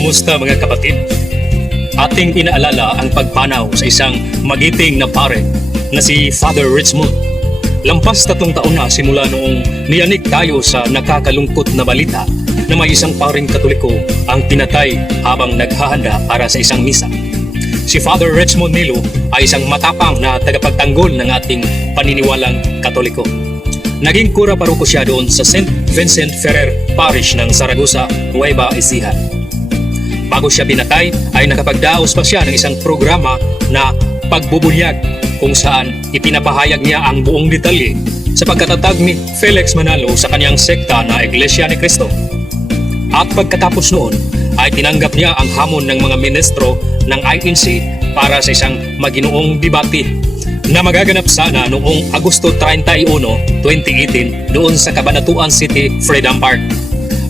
Kumusta mga kapatid? Ating inaalala ang pagpanaw sa isang magiting na pare na si Father Richmond. Lampas 3 taon na simula noong niyanig tayo sa nakakalungkot na balita na may isang paring Katoliko ang pinatay habang naghahanda para sa isang misa. Si Father Richmond Nilo ay isang matapang na tagapagtanggol ng ating paniniwalang Katoliko. Naging kura paroko siya doon sa St. Vincent Ferrer Parish ng Saragossa, Nueva Ecija. Bago siya pinatay ay nakapagdaos pa siya ng isang programa na pagbubunyag kung saan ipinapahayag niya ang buong detalye sa pagkatatag ni Felix Manalo sa kanyang sekta na Iglesia ni Cristo. At pagkatapos noon ay tinanggap niya ang hamon ng mga ministro ng INC para sa isang maginoong debate na magaganap sana noong Agosto 31, 2018 doon sa Cabanatuan City, Freedom Park.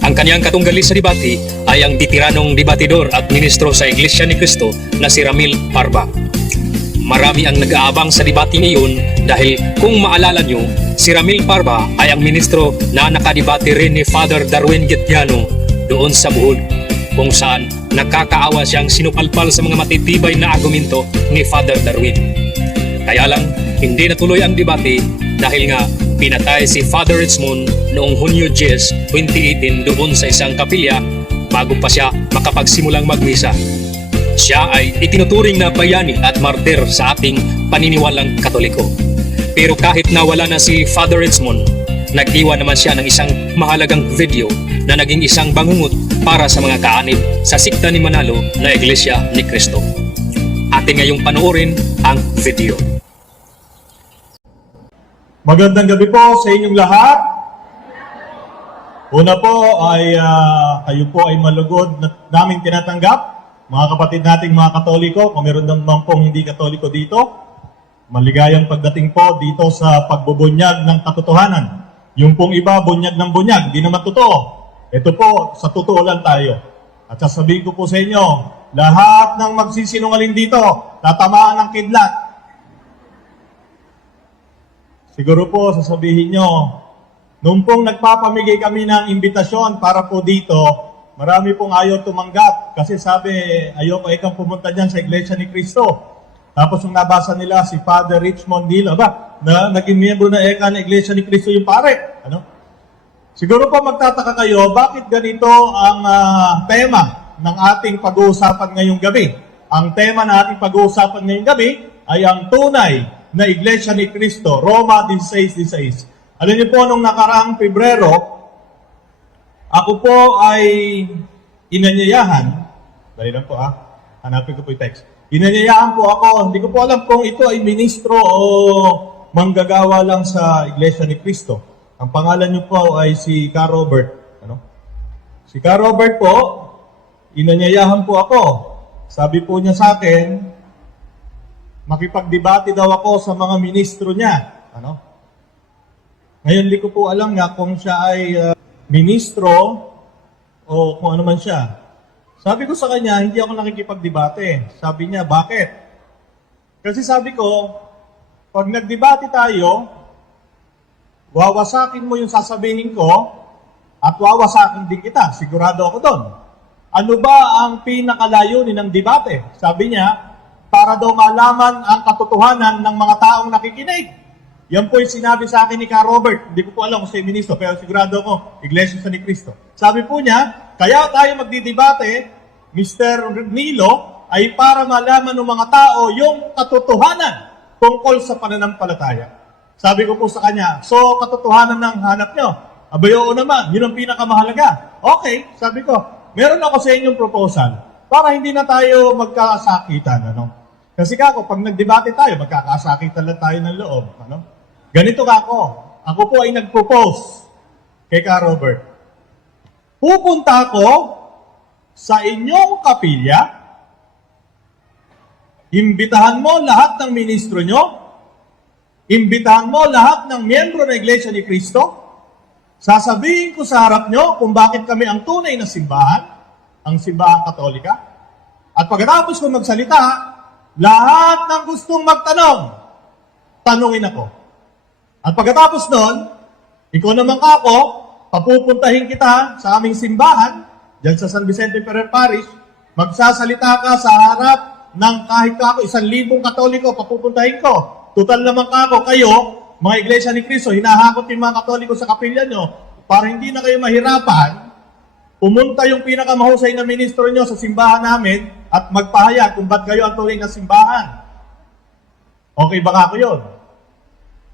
Ang kanyang katunggali sa debate ay ang bitiranong debatidor at ministro sa Iglesia ni Cristo na si Ramil Parva. Marami ang nag-aabang sa debate ngayon dahil kung maalala nyo, si Ramil Parva ay ang ministro na nakadebate rin ni Father Darwin Getiano doon sa Bohol, kung saan nakakaawa siyang sinupalpal sa mga matitibay na argumento ni Father Darwin. Kaya lang, hindi natuloy ang debate dahil nga pinatay si Father Richmond noong Hunyo 10, 2018 doon sa isang kapilya bago pa siya makapagsimulang magmisa. Siya ay itinuturing na bayani at martir sa ating paniniwalang Katoliko. Pero kahit nawala na si Father Richmond, nag-iwan naman siya ng isang mahalagang video na naging isang bangungot para sa mga kaanib sa sikta ni Manalo na Iglesia ni Cristo. Ating ngayong panoorin ang video. Magandang gabi po sa inyong lahat. Una po ay kayo po ay malugod na namin tinatanggap. Mga kapatid nating mga Katoliko, kung meron naman pong hindi Katoliko dito, maligayang pagdating po dito sa pagbubunyag ng katotohanan. Yung pong iba, bunyag ng bunyag, di naman totoo. Ito po, sa totoo lang tayo. At sasabihin ko po sa inyo, lahat ng magsisinungaling dito, tatamaan ng kidlat. Siguro po, sasabihin nyo, nung pong nagpapamigay kami ng imbitasyon para po dito, marami pong ayaw tumanggap. Kasi sabi, ayaw ko ikang pumunta dyan sa Iglesia ni Cristo. Tapos yung nabasa nila, si Father Richmond Nilo, na naging miyembro na eka ng Iglesia ni Cristo yung pare. Siguro po magtataka kayo, bakit ganito ang tema ng ating pag-uusapan ngayong gabi? Ang tema ng ating pag-uusapan ngayong gabi ay ang tunay na Iglesia ni Cristo, Roma 16:16. Alam niyo po, nung nakaraang Pebrero, ako po ay inanyayahan, dahil lang po hanapin ko po yung text. Inanyayahan po ako, hindi ko po alam kung ito ay ministro o manggagawa lang sa Iglesia ni Cristo. Ang pangalan niyo po ay si Ka Robert. Si Ka Robert po, inanyayahan po ako. Sabi po niya sa akin, makipagdebate daw ako sa mga ministro niya. Ngayon, di ko po alam nga kung siya ay ministro o kung ano man siya. Sabi ko sa kanya, hindi ako nakikipagdebate. Sabi niya, bakit? Kasi sabi ko, pag nagdebate tayo, wawasakin mo yung sasabihin ko at wawasakin din kita. Sigurado ako doon. Ano ba ang pinakalayunin ng debate? Sabi niya, para daw malaman ang katotohanan ng mga taong nakikinig. Yan po yung sinabi sa akin ni Ka Robert. Hindi ko po alam kung siya ministro, pero sigurado ako, Iglesia ni Cristo. Sabi po niya, kaya tayo magdidebate, Mr. Nilo, ay para malaman ng mga tao yung katotohanan tungkol sa pananampalataya. Sabi ko po sa kanya, so katotohanan ng hanap nyo? Abay, oo naman, yun ang pinakamahalaga. Okay, sabi ko, meron ako sa inyong proposal para hindi na tayo magkakasakitan. Kasi kako, pag nagdebate tayo, magkakasakitan lang tayo ng loob. Ganito kako, ako po ay nag-propose kay Ka Robert. Pupunta ako sa inyong kapilya, imbitahan mo lahat ng ministro nyo, imbitahan mo lahat ng miyembro ng Iglesia ni Cristo, sasabihin ko sa harap nyo kung bakit kami ang tunay na simbahan, ang simbahang Katolika, at pagkatapos ko magsalita, lahat ng gustong magtanong, tanungin ako. At pagkatapos nun, ikaw naman ako, papupuntahin kita sa aming simbahan, dyan sa San Vicente Ferrer Parish, Magsasalita ka sa harap ng kahit ako, 1,000 Katoliko, papupuntahin ko. Total naman kako, kayo, mga Iglesia ni Cristo, hinahakot yung mga Katoliko sa kapilya nyo para hindi na kayo mahirapan. Pumunta yung pinakamahusay na ministro nyo sa simbahan namin at magpahayag kung ba't kayo ang tunay na simbahan. Okay ba kako yun?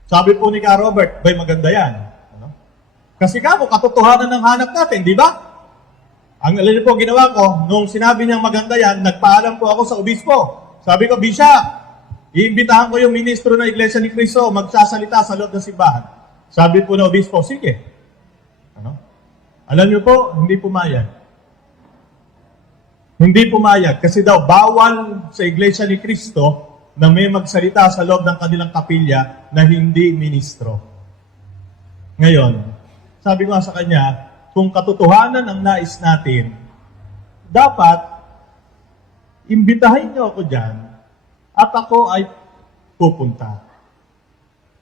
Sabi po ni Ka Robert, bay maganda yan. Ano? Kasi kako, katotohanan ng hanap natin, di ba? Ang alam po ginawa ko, nung sinabi niyang maganda yan, nagpaalam po ako sa obispo. Sabi ko, Bishop, iimbitahan ko yung ministro ng Iglesia ni Cristo magsasalita sa loob ng simbahan. Sabi po ng obispo, sige. Ano? Alam niyo po, hindi pumayag. Hindi pumayag kasi daw bawal sa Iglesia ni Cristo na may magsalita sa loob ng kanilang kapilya na hindi ministro. Ngayon, sabi ko nga sa kanya, kung katotohanan ang nais natin, dapat imbitahin niyo ako dyan at ako ay pupunta.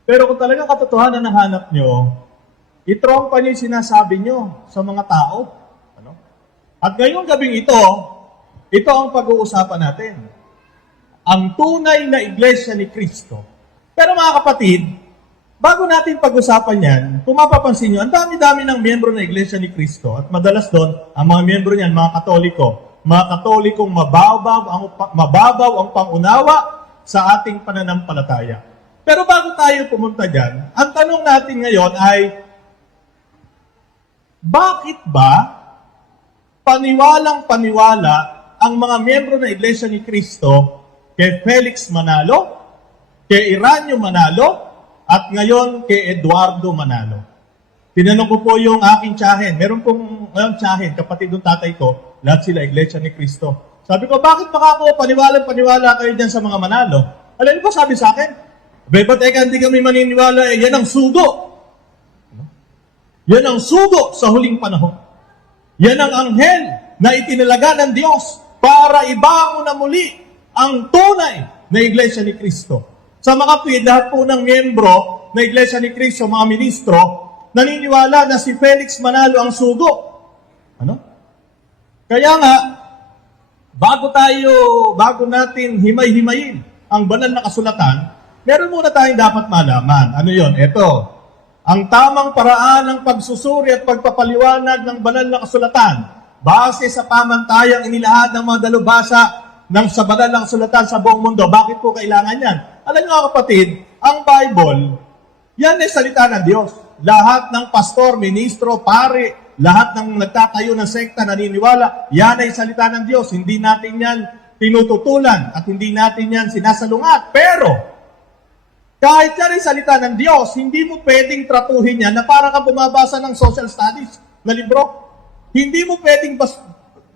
Pero kung talagang katotohanan ang hanap niyo, itrompa niyo yung sinasabi niyo sa mga tao. Ano? At ngayong gabing ito ang pag-uusapan natin. Ang tunay na Iglesia ni Cristo. Pero mga kapatid, bago natin pag-usapan yan, kung mapapansin nyo, ang dami-dami ng miyembro ng Iglesia ni Cristo at madalas doon, ang mga miyembro niyan, mga Katoliko, mga Katolikong mababaw ang pangunawa sa ating pananampalataya. Pero bago tayo pumunta dyan, ang tanong natin ngayon ay, bakit ba paniwalang-paniwala ang mga miyembro ng Iglesia ni Cristo kay Felix Manalo, kay Iranio Manalo, at ngayon kay Eduardo Manalo? Tinanong ko po yung aking tiyahin. Meron pong ngayon tiyahin, kapatid ng tatay ko, lahat sila Iglesia ni Cristo. Sabi ko, bakit baka ako paniwala kayo dyan sa mga Manalo? Alam niyo po, sabi sa akin, ba't hindi kami maniniwala, yan ang sugo. Yan ang sugo sa huling panahon. Yan ang anghel na itinalaga ng Diyos para ibangon na muli ang tunay na Iglesia ni Cristo. Sa mga kapatid, lahat po ng miyembro na Iglesia ni Cristo, mga ministro, naniniwala na si Felix Manalo ang sugo. Ano? Kaya nga, bago natin himay-himayin ang banal na kasulatan, meron muna tayong dapat malaman. Ano yon? Ito, ang tamang paraan ng pagsusuri at pagpapaliwanag ng banal na kasulatan base sa pamantayang inilahad ng mga dalubhasa ng sa banal na kasulatan sa buong mundo. Bakit po kailangan yan? Alam niyo mga kapatid, ang Bible, yan ay salita ng Diyos. Lahat ng pastor, ministro, pare, lahat ng nagtatayo ng sekta, naniniwala, yan ay salita ng Diyos. Hindi natin yan tinututulan at hindi natin yan sinasalungat. Pero, kahit yan ay salita ng Diyos, hindi mo pwedeng tratuhin yan na para ka bumabasa ng social studies na libro. Hindi mo pwedeng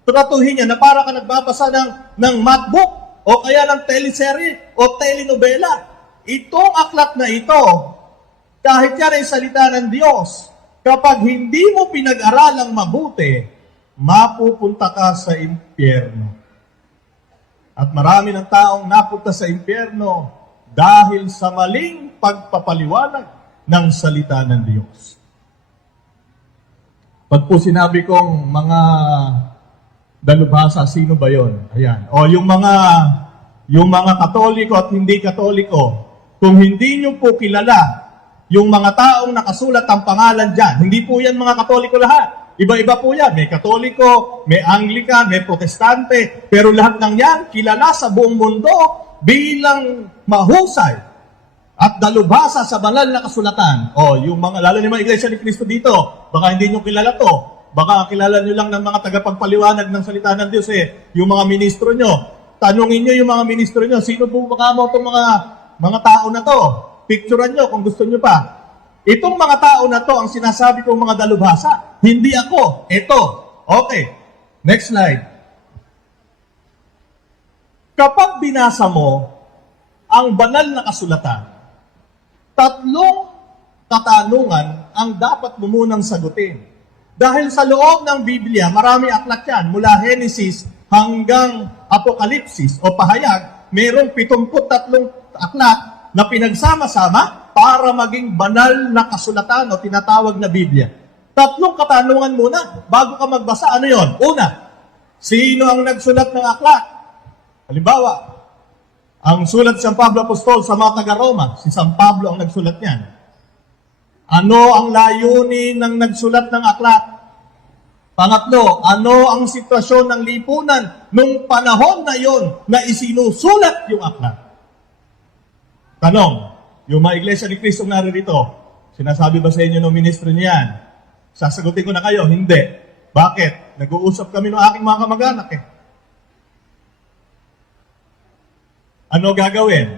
tratuhin yan na para ka nagbabasa ng math book o kaya ng teleserye o telenovela. Itong aklat na ito, kahit yan ay salita ng Diyos, kapag hindi mo pinag-aralang mabuti, mapupunta ka sa impyerno. At marami ng taong napunta sa impyerno dahil sa maling pagpapaliwanag ng salita ng Diyos. Pag po sinabi kong mga dalubhasa, sino ba yon? Ayan. O yung mga Katoliko at hindi Katoliko, kung hindi nyo po kilala yung mga taong nakasulat ang pangalan dyan, hindi po yan mga Katoliko lahat. Iba-iba po yan. May Katoliko, may Anglican, may Protestante, pero lahat ng yan kilala sa buong mundo bilang mahusay at dalubhasa sa banal na kasulatan. O, yung mga, lalo ni mga Iglesia ni Cristo dito, baka hindi nyo kilala to. Baka kilala nyo lang ng mga tagapagpaliwanag ng salita ng Diyos yung mga ministro nyo. Tanungin nyo yung mga ministro nyo, sino po baka mo itong mga tao na to? Picturean nyo kung gusto nyo pa. Itong mga tao na to, ang sinasabi kong mga dalubhasa, hindi ako, ito. Okay, next slide. Kapag binasa mo ang banal na kasulatan, 3 katanungan ang dapat mo munang sagutin. Dahil sa loob ng Biblia, marami aklat yan. Mula Genesis hanggang Apokalipsis o pahayag, mayroong 73 aklat na pinagsama-sama para maging banal na kasulatan o tinatawag na Biblia. 3 katanungan muna bago ka magbasa. Ano yon? Una, Sino ang nagsulat ng aklat? Halimbawa, ang sulat si San Pablo Apostol sa mga taga-Roma, si San Pablo ang nagsulat niyan. Ano ang layunin ng nagsulat ng aklat? Pangatlo, ano ang sitwasyon ng lipunan nung panahon na yon na isinusulat yung aklat? Tanong, yung mga iglesia ni Cristo naririto, sinasabi ba sa inyo ng ministro niyan? Sasagutin ko na kayo, hindi. Bakit? Nag-uusap kami ng aking mga kamag-anak eh. Ano gagawin?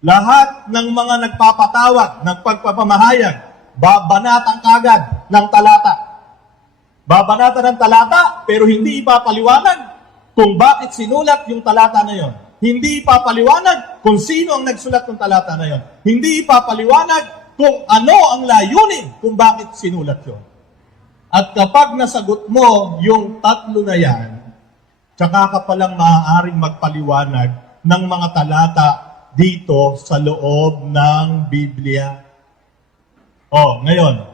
Lahat ng mga nagpapatawag, ng pagpapamahayag, babanatan kagad ng talata. Babanatan ng talata, pero hindi ipapaliwanag kung bakit sinulat yung talata na yon. Hindi ipapaliwanag kung sino ang nagsulat ng talata na yon. Hindi ipapaliwanag kung ano ang layunin kung bakit sinulat yon. At kapag nasagot mo yung tatlo na yan, tsaka ka palang maaaring magpaliwanag ng mga talata dito sa loob ng Biblia. Ngayon,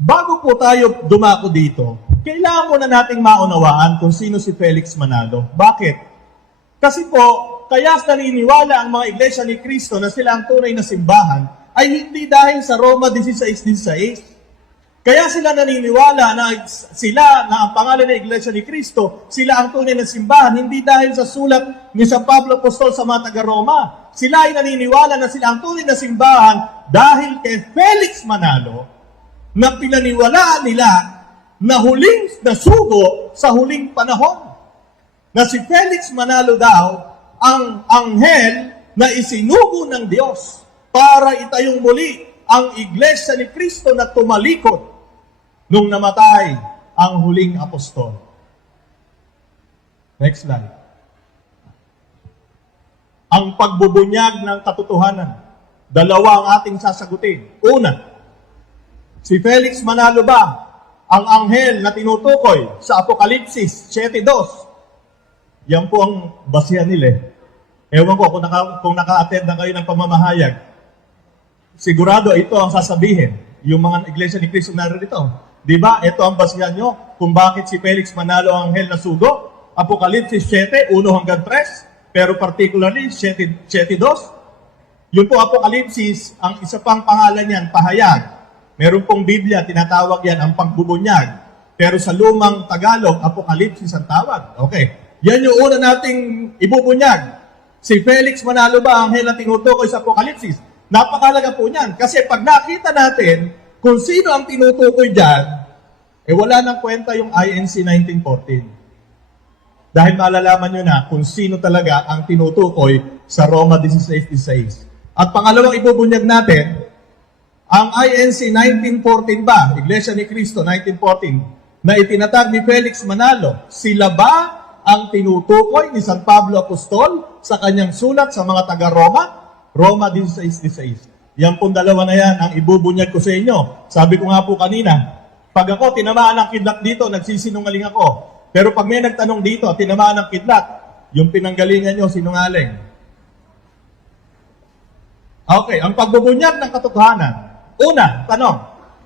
bago po tayo dumako dito, kailangan muna nating maunawaan kung sino si Felix Manalo. Bakit? Kasi po, kaya naniniwala ang mga iglesia ni Cristo na sila ang tunay na simbahan ay hindi dahil sa Roma 16:16. Kaya sila naniniwala na ang pangalan ng iglesia ni Cristo, sila ang tunay na simbahan, hindi dahil sa sulat ni San Pablo Apostol sa mga taga-Roma. Sila ay naniniwala na sila ang tunay na simbahan dahil kay Felix Manalo, na pinaniwalaan nila na huling nasugo sa huling panahon. Na si Felix Manalo daw ang anghel na isinugo ng Diyos para itayong muli ang iglesia ni Cristo na tumalikod nung namatay ang huling apostol. Next slide. Ang pagbubunyag ng katotohanan. Dalawa ang ating sasagutin. Una, si Felix Manalo ba ang anghel na tinutukoy sa Apokalipsis 7:2? Yan po ang basihan nila. Ewan ko kung naka-attend na kayo ng pamamahayag. Sigurado ito ang sasabihin. Yung mga iglesia ni Cristo narito. Di ba? Ito ang basihan nyo kung bakit si Felix Manalo ang anghel na sugo. Apokalipsis 7, 1-3. Pero particularly 7:2. Yung po Apokalipsis, ang isa pang pangalan niyan, pahayag. Meron pong Biblia, tinatawag yan ang pagbubunyag. Pero sa lumang Tagalog, Apokalipsis ang tawag. Okay. Yan yung una nating ibubunyag. Si Felix Manalo ba ang anghel na tinutukoy sa Apokalipsis? Napakalaga po niyan. Kasi pag nakita natin kung sino ang tinutukoy dyan, wala nang kwenta yung INC 1914. Dahil malalaman nyo na kung sino talaga ang tinutukoy sa Roma 16:16. At pangalawang ibubunyag natin, ang INC 1914 ba, Iglesia ni Cristo 1914, na itinatag ni Felix Manalo, sila ba ang tinutukoy ni San Pablo Apostol sa kanyang sulat sa mga taga-Roma? Roma 16:16. Yan pong dalawa na yan ang ibubunyag ko sa inyo. Sabi ko nga po kanina, pag ako tinamaan ng kidlat dito, nagsisinungaling ako. Pero pag may nagtanong dito, tinamaan ng kidlat, yung pinanggalingan nyo, sinungaling. Okay, ang pagbubunyag ng katotohanan. Una, tanong,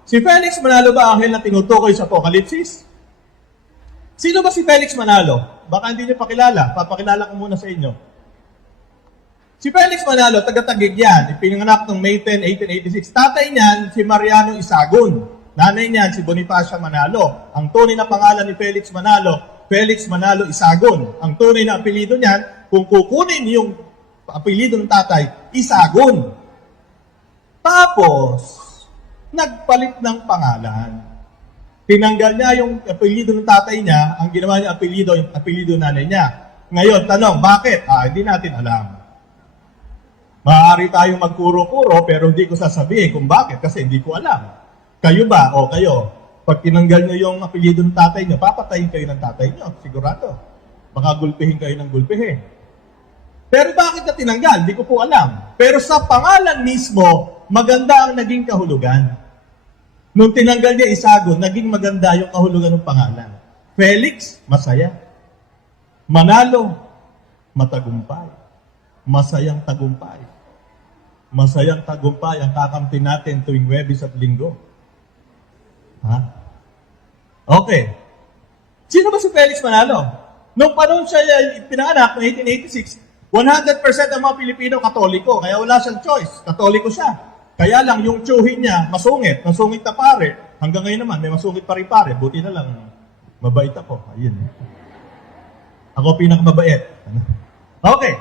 si Felix Manalo ba ang anghel na tinutukoy sa Apokalipsis? Sino ba si Felix Manalo? Baka hindi niyo pakilala. Papakilala ko muna sa inyo. Si Felix Manalo, taga-Taguig yan. Ipinanganak noong May 10, 1886. Tatay niyan, si Mariano Isagun. Nanay niyan, si Bonifacia Manalo. Ang tunay na pangalan ni Felix Manalo Isagun. Ang tunay na apelido niyan, kung kukunin yung apelido ng tatay, Isagun. Tapos, nagpalit ng pangalan. Tinanggal niya yung apelido ng tatay niya, ang ginawa niya apelido, yung apelido ng nanay niya. Ngayon, tanong, bakit? Hindi natin alam. Maaari tayong magkuro-kuro, pero hindi ko sasabihin kung bakit, kasi hindi ko alam. Kayo ba, o kayo, pag tinanggal niyo yung apelido ng tatay niyo, papatayin kayo ng tatay niyo, sigurado. Baka gulpihin kayo ng gulpihin. Pero bakit na tinanggal? Hindi ko po alam. Pero sa pangalan mismo, maganda ang naging kahulugan. Nung tinanggal niya Isagun, naging maganda yung kahulugan ng pangalan. Felix, masaya. Manalo, matagumpay. Masayang tagumpay. Masayang tagumpay ang kakamti natin tuwing Huwebes at Linggo. Okay. Sino ba si Felix Manalo? Nung panahon siya pinanganak, noong 1886, 100% ang mga Pilipino Katoliko, kaya wala siyang choice. Katoliko siya. Kaya lang yung tsuhin niya, masungit na pare. Hanggang ngayon naman, may masungit pa rin pare. Buti na lang, mabait ako. Ayun. Ako pinakamabait. Okay.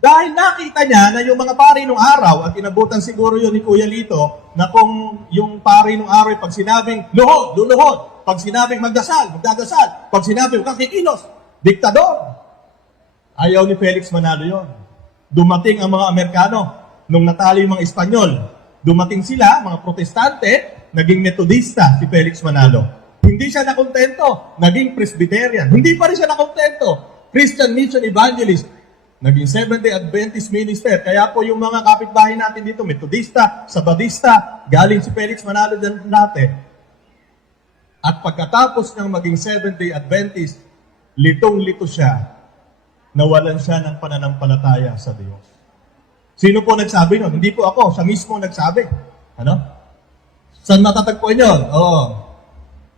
Dahil nakita niya na yung mga pare nung araw, at inabutan siguro yun ni Kuya Lito, na kung yung pare nung araw, pag sinabing luhod, luluhod. Pag sinabing magdasal, magdadasal. Pag sinabing kakikilos, diktador. Ayaw ni Felix Manalo yon. Dumating ang mga Amerikano nung natalo yung mga Espanyol. Dumating sila, mga protestante, naging metodista si Felix Manalo. Hindi siya nakontento, naging Presbyterian. Hindi pa rin siya nakontento, Christian Mission Evangelist. Naging Seventh-day Adventist minister. Kaya po yung mga kapitbahay natin dito, metodista, sabadista, galing si Felix Manalo din natin. At pagkatapos ng maging Seventh-day Adventist, litong-lito siya, nawalan siya ng pananampalataya sa Diyos. Sino po nagsabi nun? Hindi po ako, siya mismo nagsabi. Ano? Saan matatagpuan yun?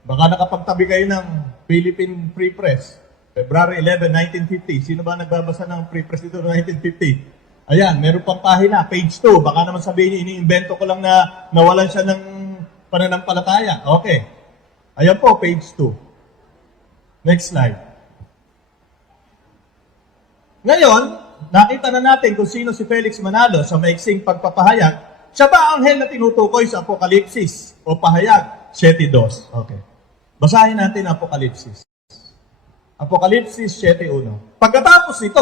Baka nakapagtabi kayo ng Philippine Free Press. February 11, 1950. Sino ba nagbabasa ng Free Press dito noong 1950? Ayan, meron pang pahina, page 2. Baka naman sabihin niyo, iniimbento ko lang na nawalan siya ng pananampalataya. Okay. Ayan po, page 2. Next slide. Ngayon, nakita na natin kung sino si Felix Manalo sa maiksing pagpapahayag. Siya ba ang anghel na tinutukoy sa Apokalipsis o pahayag? 7:2. Okay. Basahin natin ang Apokalipsis. Apokalipsis 7:1. Pagkatapos nito,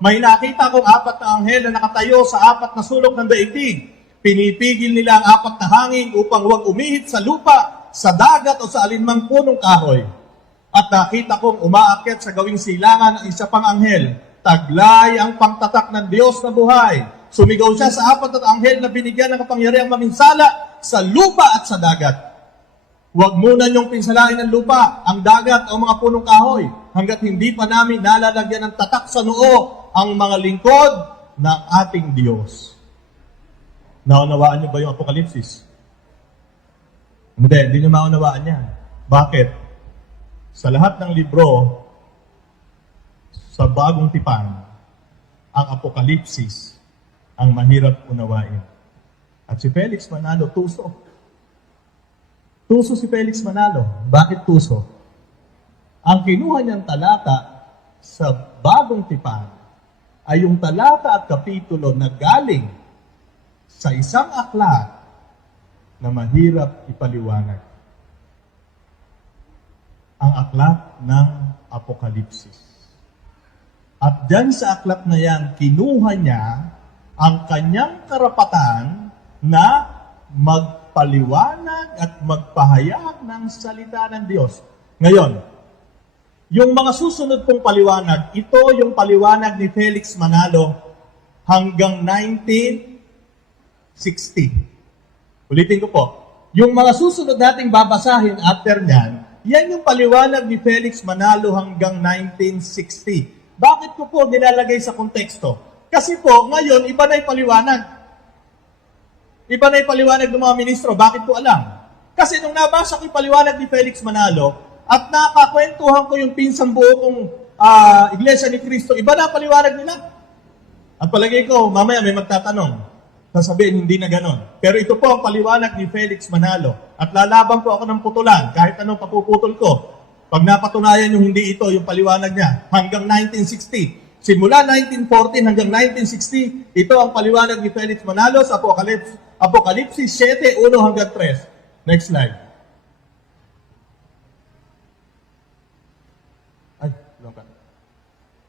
may nakita kong 4 na anghel na nakatayo sa 4 na sulok ng daigdig. Pinipigil nila ang 4 na hangin upang huwag umihit sa lupa, sa dagat o sa alinmang punong kahoy. At nakita kong umaakyat sa gawing silangan ang isa pang anghel. Taglay ang pangtatak ng Diyos na buhay. Sumigaw siya sa 4 na anghel na binigyan ng kapangyarihang maminsala sa lupa at sa dagat. Huwag muna niyong pinsalain ng lupa, ang dagat o mga punong kahoy, hanggat hindi pa namin nalalagyan ng tatak sa noo ang mga lingkod ng ating Diyos. Naunawaan niyo ba yung Apokalipsis? Hindi niyo maunawaan yan. Bakit? Sa lahat ng libro, sa bagong tipan, ang Apokalipsis ang mahirap unawain. At si Felix Manalo, tuso. Tuso si Felix Manalo. Bakit tuso? Ang kinuha niyang talata sa bagong tipan ay yung talata at kapitulo na galing sa isang aklat na mahirap ipaliwanag. Ang aklat ng Apokalipsis. At dyan sa aklat na yan, kinuha niya ang kanyang karapatan na magpaliwanag at magpahayag ng salita ng Diyos. Ngayon, yung mga susunod pong paliwanag, ito yung paliwanag ni Felix Manalo hanggang 1960. Ulitin ko po, yung mga susunod nating babasahin after nyan, yan yung paliwanag ni Felix Manalo hanggang 1960. Bakit ko po nilalagay sa konteksto? Kasi po, ngayon, iba na yung paliwanag. Iba na yung paliwanag ng mga ministro. Bakit po alam? Kasi nung nabasa ko yung paliwanag ni Felix Manalo at nakakwentuhan ko yung pinsang buo kong Iglesia ni Cristo, iba na paliwanag nila. At palagay ko, mamaya may magtatanong. Sasabihin, hindi na ganon. Pero ito po ang paliwanag ni Felix Manalo. At lalaban po ako ng putulan, kahit anong papuputol ko. Pag napatunayan yung hindi ito, yung paliwanag niya, hanggang 1960. Simula 1914 hanggang 1960, ito ang paliwanag ni Felix Manalo sa Apokalipsis 7:1 hanggang 3. Next slide.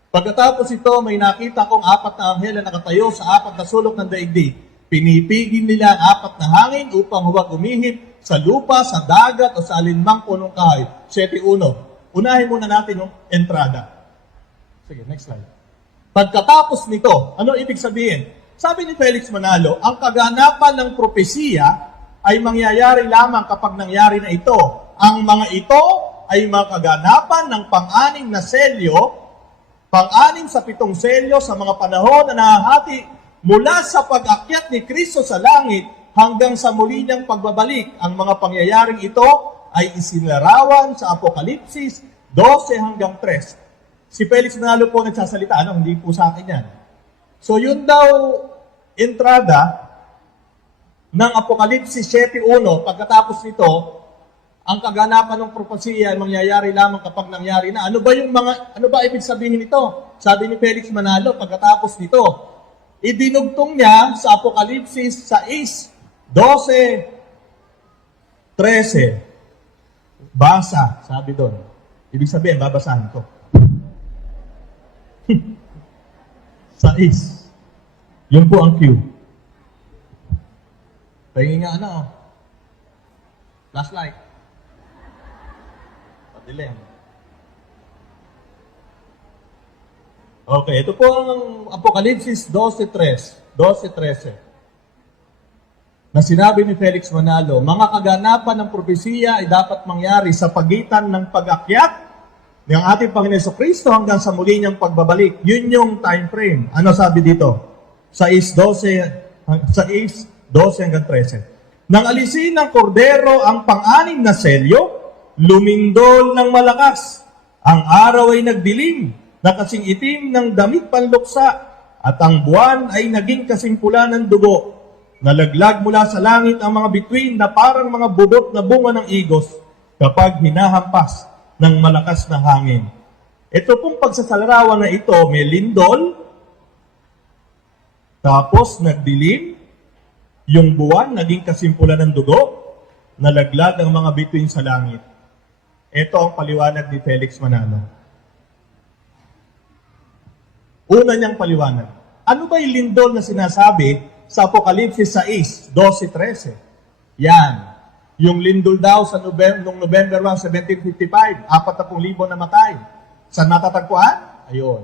Pagkatapos ito, may nakita kong 4 na anghel na nakatayo sa 4 na sulok ng daigdig. Pinipigil nila ang 4 na hangin upang huwag umihip sa lupa, sa dagat o sa alinmang punong kahoy. 7:1. Unahin muna natin yung entrada. Sige, next slide. Pagkatapos nito, ano ibig sabihin? Sabi ni Felix Manalo, ang kaganapan ng propesiya ay mangyayari lamang kapag nangyari na ito. Ang mga ito ay mga kaganapan ng pang-anim na selyo, pang-anim sa 7 selyo sa mga panahon na nahahati mula sa pag-akyat ni Kristo sa langit hanggang sa muli niyang pagbabalik. Ang mga pangyayaring ito ay isinlarawan sa Apokalipsis 12 hanggang 3. Si Felix Manalo po nagsasalita, hindi po sa akin yan. So yun daw, entrada ng Apokalipsis 7.1, pagkatapos nito, ang kaganapan ng propesya ay mangyayari lamang kapag nangyari na. Ano ba ibig sabihin nito? Sabi ni Felix Manalo, pagkatapos nito, idinugtong niya sa Apokalipsis 6, 12, 13. Basa, sabi doon. Ibig sabihin, babasahin ko. 6. Yun po ang cue. Tingin nga flashlight. Padilim. Okay, ito po ang Apokalipsis 12:13 na sinabi ni Felix Manalo, mga kaganapan ng propesiya ay dapat mangyari sa pagitan ng pag-akyat ng ating Panginoon Kristo hanggang sa muli niyang pagbabalik. Yun yung time frame. Ano sabi dito? 6:12 hanggang 13. Nang alisin ng kordero ang pang-anim na selyo, lumindol ng malakas. Ang araw ay nagdilim, na kasing itim ng damit panluksa, at ang buwan ay naging kasing pula ng dugo. Nalaglag mula sa langit ang mga bituin na parang mga bubot na bunga ng igos kapag hinahampas ng malakas na hangin. Ito pong pagsasalarawan na ito, may lindol, tapos nagdilim, yung buwan naging kasimpulan ng dugo, nalaglag ang mga bituin sa langit. Ito ang paliwanag ni Felix Manalo. Una niyang paliwanag. Ano ba yung lindol na sinasabi sa Apokalipsis 6:12-13? Yan. Yung lindol daw sa noong November 1, 1755, 40,000 namatay. Saan natatagpuan? Ayun.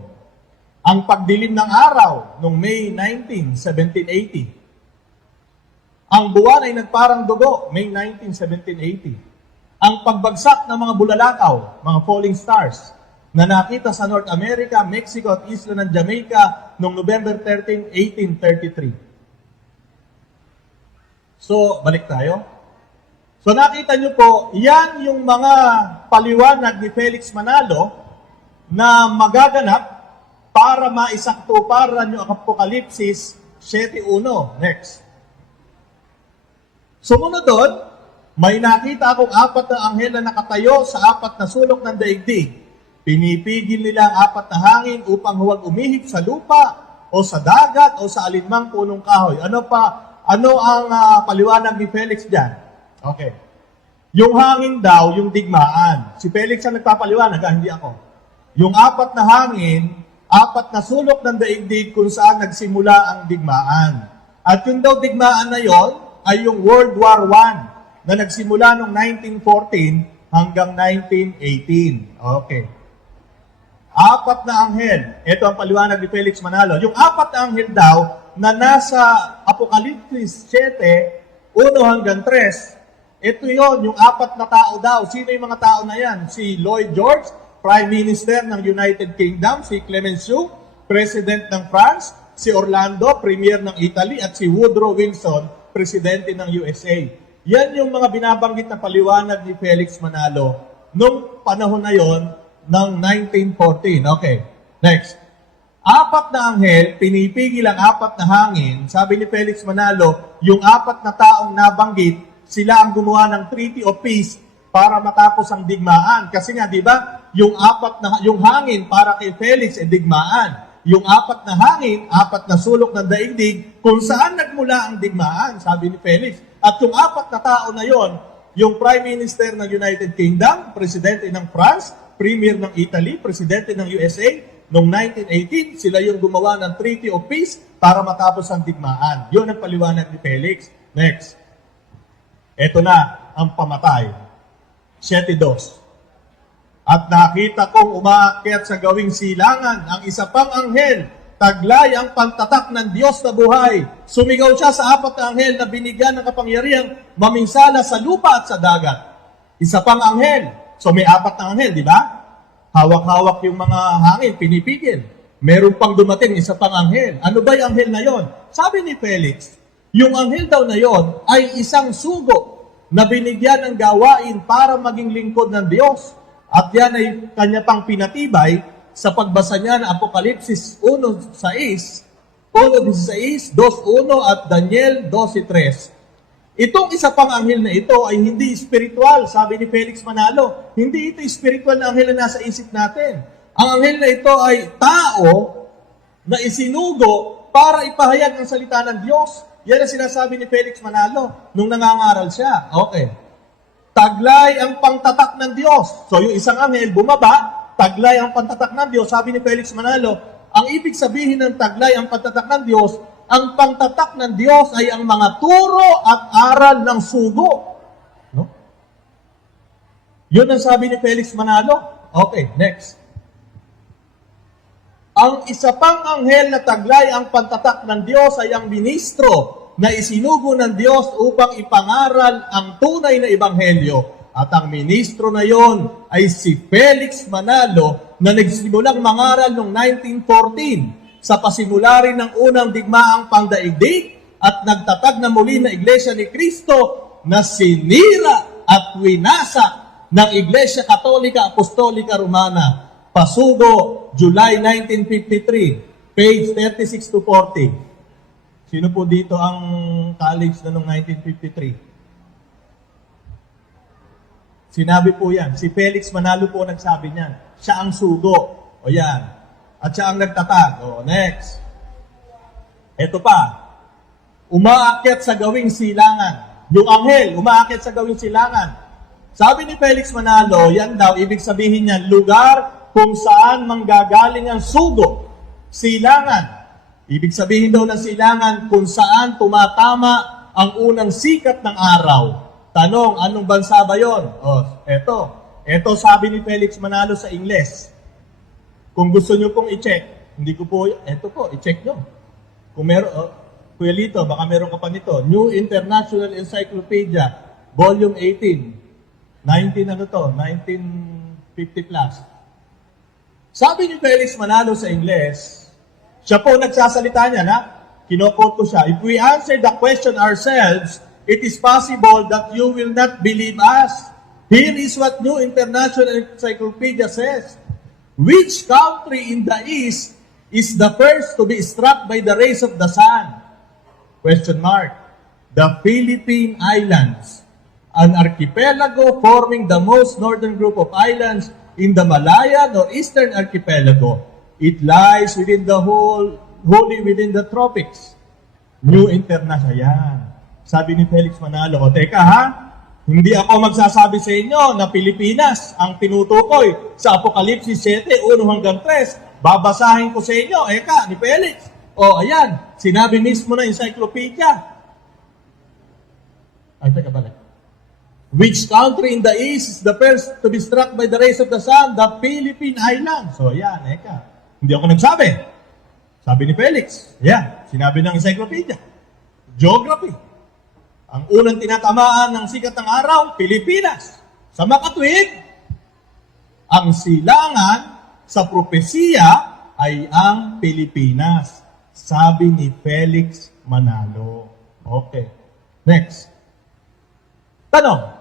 Ang pagdilim ng araw noong May 19, 1780. Ang buwan ay nagparang dugo, May 19, 1780. Ang pagbagsak ng mga bulalakaw, mga falling stars, na nakita sa North America, Mexico at isla ng Jamaica noong November 13, 1833. So, balik tayo. So, nakita nyo po, yan yung mga paliwanag ni Felix Manalo na magaganap para maisaktuparan yung Apokalipsis 7.1. Next. Sumunod doon, may nakita akong 4 na anghel na nakatayo sa 4 na sulok ng daigdig. Pinipigil nila ang 4 na hangin upang huwag umihip sa lupa o sa dagat o sa alinmang punong kahoy. Ano ang paliwanag ni Felix dyan? Okay. Yung hangin daw, yung digmaan. Si Felix ang nagpapaliwanag, hindi ako. Yung 4 na hangin, 4 na sulok ng daigdig kung saan nagsimula ang digmaan. At yung daw digmaan na yon ay yung World War I na nagsimula noong 1914 hanggang 1918. Okay. 4 na anghel. Ito ang paliwanag ni Felix Manalo. Yung 4 na anghel daw na nasa Apokalipsis 7, 1 hanggang 3, ito yon yung 4 na tao daw. Sino yung mga tao na yan? Si Lloyd George, Prime Minister ng United Kingdom, si Clemenceau, President ng France, si Orlando, Premier ng Italy, at si Woodrow Wilson, Presidente ng USA. Yan yung mga binabanggit na paliwanag ni Felix Manalo nung panahon na yon ng 1914. Okay, next. 4 na anghel, pinipigil ang 4 na hangin. Sabi ni Felix Manalo, yung 4 na taong nabanggit, sila ang gumawa ng Treaty of Peace para matapos ang digmaan. Kasi nga, di ba, yung hangin para kay Felix ay digmaan. Yung 4 na hangin, 4 na sulok ng daigdig, kung saan nagmula ang digmaan, sabi ni Felix. At yung 4 na tao na yon, yung Prime Minister ng United Kingdom, Presidente ng France, Premier ng Italy, Presidente ng USA, noong 1918, sila yung gumawa ng Treaty of Peace para matapos ang digmaan. Yun ang paliwanag ni Felix. Next. Ito na ang pamatay. 7:2. At nakita kong umaakyat sa gawing silangan ang isa pang anghel, taglay ang pantatak ng Diyos na buhay. Sumigaw siya sa 4 na anghel na binigyan ng kapangyarihang maminsala sa lupa at sa dagat. Isa pang anghel. So may 4 na anghel, di ba? Hawak-hawak yung mga hangin, pinipigil. Meron pang dumating, isa pang anghel. Ano ba yung anghel na yon? Sabi ni Felix, yung anghel daw na yon ay isang sugo na binigyan ng gawain para maging lingkod ng Diyos. At yan ay kanya pang pinatibay sa pagbasa niya ng Apokalipsis 1:6, 1:16, 2:1 at Daniel 12:3. Itong isa pang anghel na ito ay hindi spiritual, sabi ni Felix Manalo. Hindi ito spiritual na anghel na nasa isip natin. Ang anghel na ito ay tao na isinugo para ipahayag ang salita ng Diyos. Yan ang sinasabi ni Felix Manalo nung nangangaral siya. Okay. Taglay ang pangtatak ng Diyos. So yung isang anghel bumaba, taglay ang pangtatak ng Diyos. Sabi ni Felix Manalo, ang ibig sabihin ng taglay ang pangtatak ng Diyos, ang pangtatak ng Diyos ay ang mga turo at aral ng sugo. No? Yun ang sabi ni Felix Manalo. Okay, next. Ang isa pang anghel na taglay ang pantatak ng Diyos ay ang ministro na isinugo ng Diyos upang ipangaral ang tunay na ebanghelyo. At ang ministro na yon ay si Felix Manalo na nagsimulang mangaral noong 1914 sa pasimula rin ng unang digmaang pangdaigdig at nagtatag na muli na Iglesia ni Cristo na sinira at winasak ng Iglesia Katolika Apostolika Romana. Pasugo, July 1953, page 36 to 40. Sino po dito ang college na noong 1953? Sinabi po yan. Si Felix Manalo po nagsabi niyan. Siya ang sugo. O yan. At siya ang nagtatag. O, next. Ito pa. Umaakyat sa gawing silangan. Yung anghel, umaakyat sa gawing silangan. Sabi ni Felix Manalo, yan daw, ibig sabihin niyan, lugar kung saan manggagaling ang sugo. Silangan. Ibig sabihin daw ng silangan kung saan tumatama ang unang sikat ng araw. Tanong, anong bansa ba yon? O, eto. Eto sabi ni Felix Manalo sa Ingles. Kung gusto nyo pong i-check, hindi ko po, eto po, i-check nyo. Kung meron, Kuya Lito, baka meron ka pa nito. New International Encyclopedia, Volume 18. 1950 plus. Sabi ni Felix Manalo sa Ingles, siya po nagsasalita niya na, kino-quote ko siya, if we answer the question ourselves, it is possible that you will not believe us. Here is what New International Encyclopedia says. Which country in the East is the first to be struck by the rays of the sun? Question mark. The Philippine Islands, an archipelago forming the most northern group of islands in the Malaya Northeastern Archipelago. It lies within the wholly within the tropics. New International. Yan. Sabi ni Felix Manalo, o teka ha, hindi ako magsasabi sa inyo na Pilipinas ang tinutukoy sa Apokalipsis 7, 1 hanggang 3. Babasahin ko sa inyo, eka, ni Felix. O ayan, sinabi mismo na encyclopedia. Ay, teka balik. Which country in the East is the first to be struck by the rays of the sun? The Philippine Islands. So, yan, eka. Hindi ako nagsabi. Sabi ni Felix. Yan, sinabi ng encyclopedia. Geography. Ang unang tinatamaan ng sikat ng araw, Pilipinas. Sa makatwid, ang silangan sa propesiya ay ang Pilipinas. Sabi ni Felix Manalo. Okay. Next. Tanong.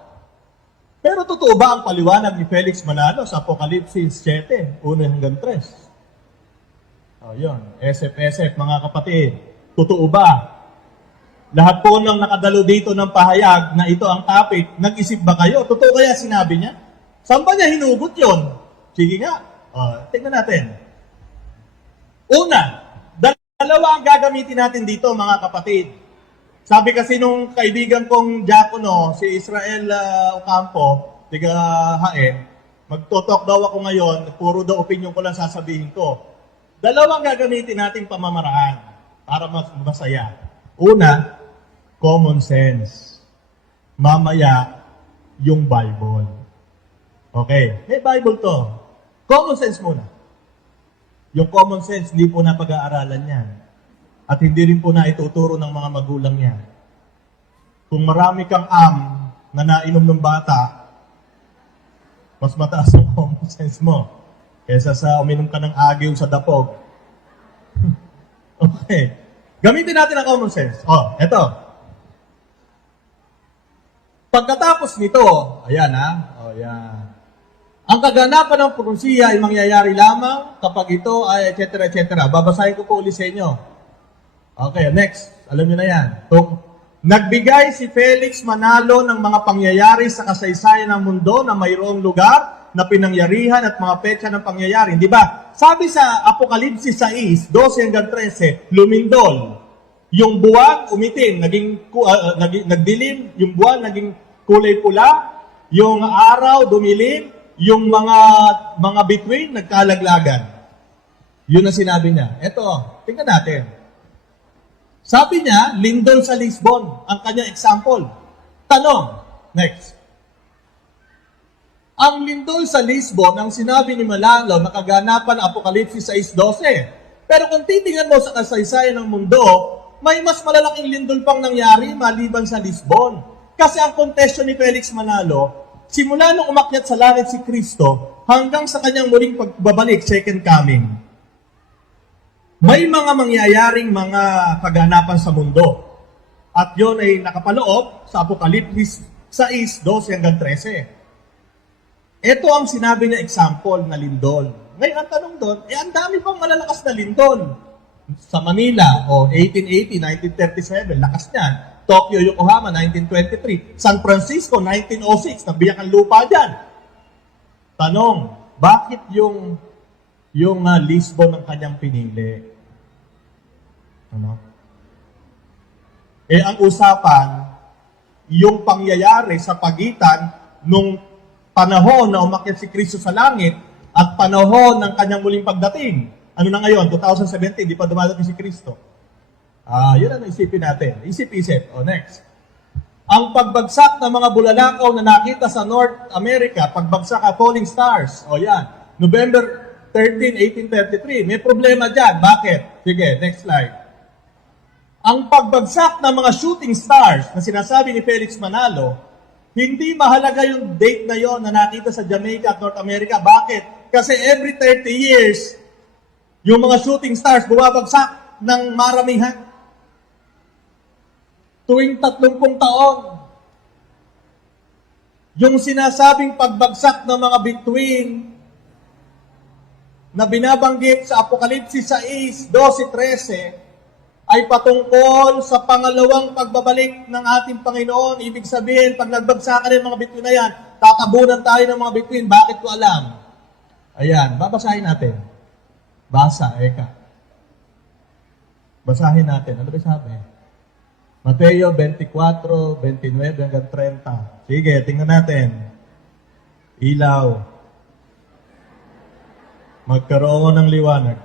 Pero totoo ba ang paliwanag ni Felix Manalo sa Apokalipsis 7, 1 hanggang 3? O yun, SF, mga kapatid. Totoo ba? Lahat po nang nakadalo dito ng pahayag na ito ang topic, nag-isip ba kayo? Totoo kaya sinabi niya? Saan ba niya hinugot yun? Sige nga. Tingnan natin. Una, dalawa ang gagamitin natin dito, mga kapatid. Sabi kasi nung kaibigan kong diakono, si Israel Ocampo, tiga Haen, magtotalk daw ako ngayon, puro daw opinion ko lang sasabihin ko. Dalawang gagamitin nating pamamaraan para mas masaya. Una, common sense. Mamaya, yung Bible. Okay, may Bible to. Common sense muna. Yung common sense, hindi po na pag-aaralan yan. At hindi rin po na ituturo ng mga magulang niya. Kung marami kang na nainom ng bata, mas mataas ang common sense mo kaysa sa uminom ka ng agiw sa dapog. Okay. Gamitin natin ang common sense. Eto. Pagkatapos nito, ayan ha. Yan. Ang kaganapan ng propesiya ay mangyayari lamang kapag ito ay etc. etc. Babasahin ko po ulit sa inyo. Okay, next. Alam niyo na yan. Nagbigay si Felix Manalo ng mga pangyayari sa kasaysayan ng mundo na mayroong lugar na pinangyarihan at mga petsa ng pangyayari. Di ba? Sabi sa Apokalipsis 6, 12 hanggang 13, lumindol. Yung buwan umitim, nagdilim, yung buwan naging kulay pula, yung araw dumilim, yung mga bituin nagkalaglagan. Yun ang sinabi niya. Ito, tingnan natin. Sabi niya, lindol sa Lisbon, ang kanyang example. Tanong, next. Ang lindol sa Lisbon, ang sinabi ni Manalo, nakaganapan ng Apokalipsis 6:12. Pero kung titingnan mo sa kasaysayan ng mundo, may mas malalaking lindol pang nangyari maliban sa Lisbon. Kasi ang kontesyon ni Felix Manalo, simula nung umakyat sa langit si Kristo, hanggang sa kanyang muling pagbabalik, second coming, may mga mangyayaring mga kaganapan sa mundo. At yon ay nakapaloob sa Apokalipsis 6:12 hanggang 13. Ito ang sinabi niya example na lindol. Ngayon, ang tanong doon, ang dami pang malalakas na lindol. Sa Manila, 1880, 1937, lakas niyan. Tokyo, Yokohama, 1923. San Francisco, 1906, nabiyak ang lupa dyan. Tanong, bakit yung Lisbon ang kanyang pinili? Ano? Ang usapan, yung pangyayari sa pagitan nung panahon na umakyat si Kristo sa langit at panahon ng kanyang muling pagdating. Ano na ngayon? 2017, di pa dumadating si Kristo. Yun ang isipin natin. Isip-isip. Next. Ang pagbagsak ng mga bulalakaw na nakita sa North America, pagbagsak ng falling stars. Yan. November 13, 1833. May problema dyan. Bakit? Sige, next slide. Ang pagbagsak ng mga shooting stars na sinasabi ni Felix Manalo, hindi mahalaga yung date na yon na nakita sa Jamaica at North America. Bakit? Kasi every 30 years, yung mga shooting stars bumabagsak ng maramihan. Tuwing 30 taon. Yung sinasabing pagbagsak ng mga bituin na binabanggit sa Apokalipsis 6, 12, 13, ay patungkol sa pangalawang pagbabalik ng ating Panginoon. Ibig sabihin, pag nagbagsakan ng mga bituin na yan, tatabunan tayo ng mga bituin. Bakit ko alam? Ayan, babasahin natin. Basa, Eka. Basahin natin. Ano ba sabi? Mateo 24, 29 hanggang 30. Sige, tingnan natin. Ilaw. Magkaroon ng liwanag.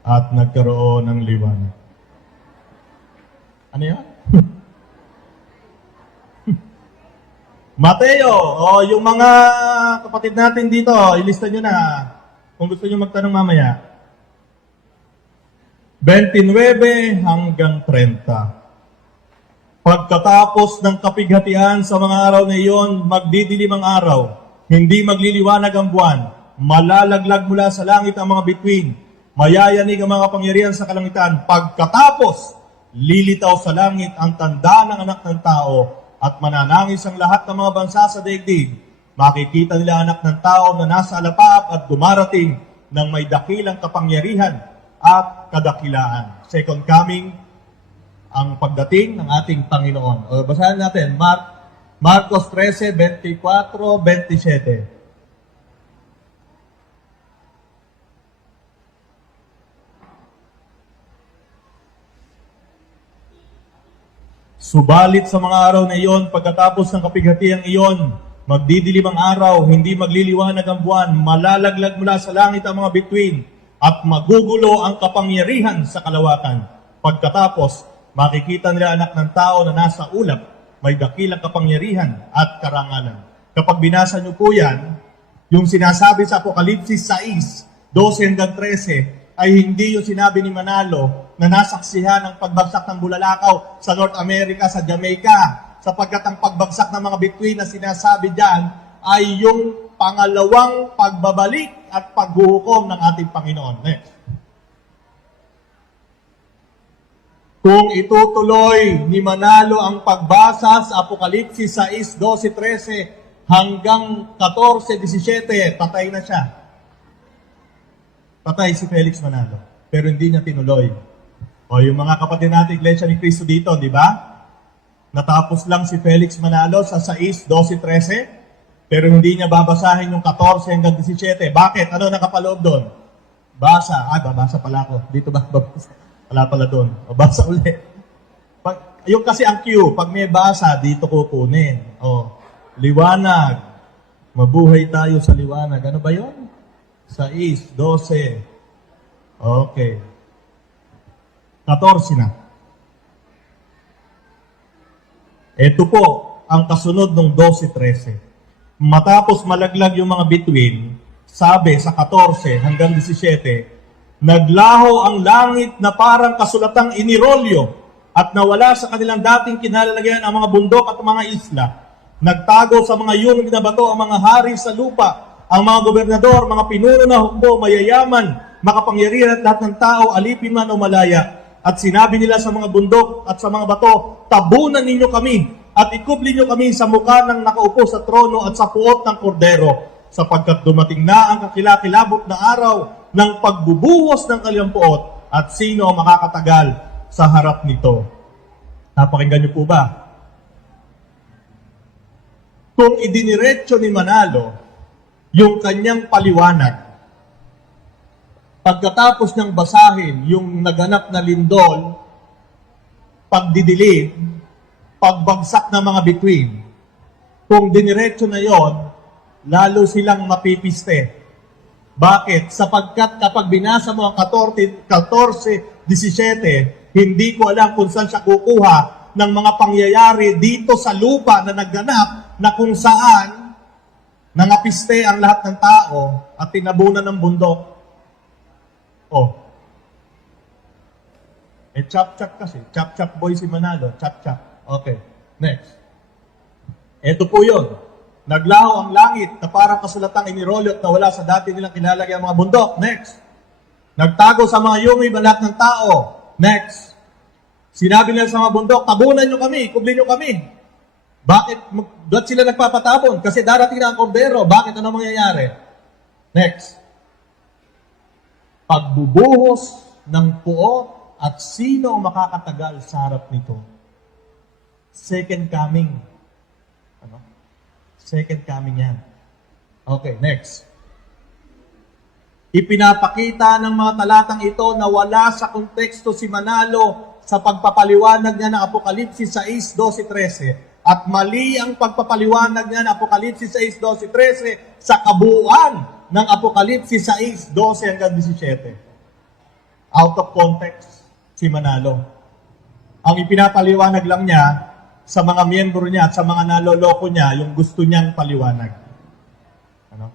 At nagkaroon ng liwanag. Ano yan? Mateo, yung mga kapatid natin dito, ilista nyo na kung gusto nyo magtanong mamaya. 29 hanggang 30. Pagkatapos ng kapighatian sa mga araw na iyon, magdidilim ang araw, hindi magliliwanag ang buwan, malalaglag mula sa langit ang mga bituin, mayayanig ang mga kapangyarihan sa kalangitan. Pagkatapos, lilitaw sa langit ang tanda ng anak ng tao at mananangis ang lahat ng mga bansa sa daigdig. Makikita nila anak ng tao na nasa alapap at dumarating ng may dakilang kapangyarihan at kadakilaan. Second coming, ang pagdating ng ating Panginoon. Basahin natin, Marcos 13, 24, 27. Subalit sa mga araw na iyon, pagkatapos ng kapighatiang iyon, magdidilim ang araw, hindi magliliwanag ang buwan, malalaglag mula sa langit ang mga bituin, at magugulo ang kapangyarihan sa kalawakan. Pagkatapos, makikita nila anak ng tao na nasa ulap, may dakilang kapangyarihan at karangalan. Kapag binasa niyo po yan, yung sinasabi sa Apokalipsis 6, 12 hanggang 13, ay hindi yung sinabi ni Manalo na nasaksihan ng pagbagsak ng bulalakaw sa North America, sa Jamaica, sapagkat ang pagbagsak ng mga bituin na sinasabi dyan ay yung pangalawang pagbabalik at paghuhukom ng ating Panginoon. Next. Kung itutuloy ni Manalo ang pagbasa sa Apokalipsis 6, 12, 13 hanggang 14-17, patay na siya. Patay si Felix Manalo. Pero hindi niya tinuloy. O yung mga kapatid natin, Iglesia ni Cristo dito, di ba? Natapos lang si Felix Manalo sa 6, 12, 13, pero hindi niya babasahin yung 14 hanggang 17. Bakit? Ano nakapaloob doon? Basa. Babasa pala ako. Dito ba? Babasa. Wala pala doon. O, basa ulit. Yung kasi ang cue, pag may basa, dito kukunin. O, liwanag. Mabuhay tayo sa liwanag. Ano ba yun? 6, 12. Okay. 14 na. Ito po ang kasunod ng 12-13. Matapos malaglag yung mga bituin, sabi sa 14 hanggang 17, naglaho ang langit na parang kasulatang inirolyo at nawala sa kanilang dating kinalalagyan ang mga bundok at mga isla. Nagtago sa mga yungib na bato ang mga hari sa lupa, ang mga gobernador, mga pinuno na hukbo, mayayaman, makapangyarihan at lahat ng tao, alipin man o malaya. At sinabi nila sa mga bundok at sa mga bato, tabunan ninyo kami at ikubli nyo kami sa mukha ng nakaupo sa trono at sa puot ng kordero, sapagkat dumating na ang kakilakilabot na araw ng pagbubuhos ng kanilang puot at sino ang makakatagal sa harap nito. Napakinggan niyo po ba? Kung idiniretso ni Manalo yung kanyang paliwanag, pagkatapos niyang basahin yung naganap na lindol, pagdidilim, pagbagsak ng mga bituin, kung diniretso na yon, lalo silang mapipiste. Bakit? Sapagkat kapag binasa mo ang 14-17, hindi ko alam kung saan siya kukuha ng mga pangyayari dito sa lupa na nagganap na kung saan nangapiste ang lahat ng tao at tinabunan ng bundok. Oh. Chap-chap kasi. Chap-chap boy si Manalo. Chap-chap. Okay. Next. Ito po yun. Naglaho ang langit na parang kasulatang inirolyo at nawala sa dati nilang kinalagay ang mga bundok. Next. Nagtago sa mga yungib ang lahat ng tao. Next. Sinabi nila sa mga bundok, tabunan nyo kami, kublin nyo kami. Bakit? Ba't sila nagpapatabon? Kasi darating na ang kordero. Bakit? Ano mangyayari? Next. Pagbubuhos ng puot at sino ang makakatagal sa harap nito? Second coming. Ano? Second coming yan. Okay, next. Ipinapakita ng mga talatang ito na wala sa konteksto si Manalo sa pagpapaliwanag niya ng Apokalipsis 6, 12, 13. At mali ang pagpapaliwanag niya ng Apokalipsis 6, 12, 13 sa kabuuan ng Apokalipsis 6, 12 hanggang 17. Out of context, si Manalo. Ang ipinapaliwanag lang niya sa mga miyembro niya at sa mga naloloko niya, yung gusto niyang paliwanag. Ano?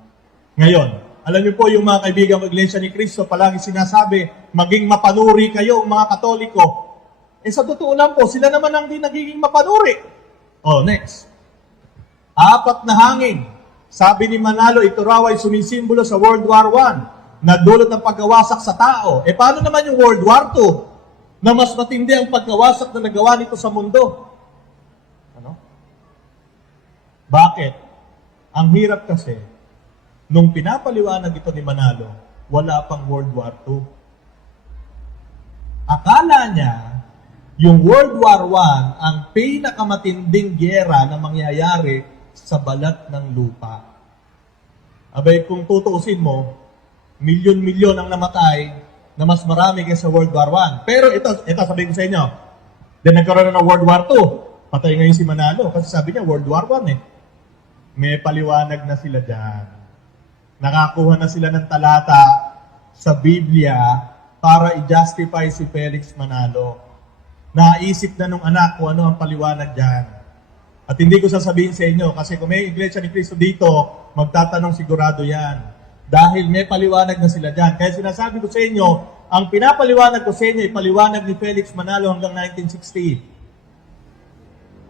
Ngayon, alam niyo po yung mga kaibigan ng Iglesia ni Cristo, palagi sinasabi, maging mapanuri kayo, mga Katoliko. Sa totoo lang po, sila naman ang di nagiging mapanuri. Next. 4 na hangin. Sabi ni Manalo, ito raw ay sumisimbolo sa World War I na dulot ng pagkawasak sa tao. Paano naman yung World War II na mas matindi ang pagkawasak na nagawa nito sa mundo? Ano? Bakit? Ang hirap kasi, nung pinapaliwanag ito ni Manalo, wala pang World War II. Akala niya, yung World War I ang pinakamatinding gyera na mangyayari sa balat ng lupa. Abay, kung tutuusin mo, milyon-milyon ang namatay na mas marami kaysa World War I. Pero ito sabihin ko sa inyo, then nagkaroon na ng World War II. Patay ngayon si Manalo kasi sabi niya World War I eh. May paliwanag na sila dyan. Nakakuha na sila ng talata sa Biblia para i-justify si Felix Manalo. Naisip na nung anak kung ano ang paliwanag dyan. At hindi ko sasabihin sa inyo, kasi kung may Iglesia ni Cristo dito, magtatanong sigurado yan. Dahil may paliwanag na sila dyan. Kaya sinasabi ko sa inyo, ang pinapaliwanag ko sa inyo, ipaliwanag ni Felix Manalo hanggang 1960.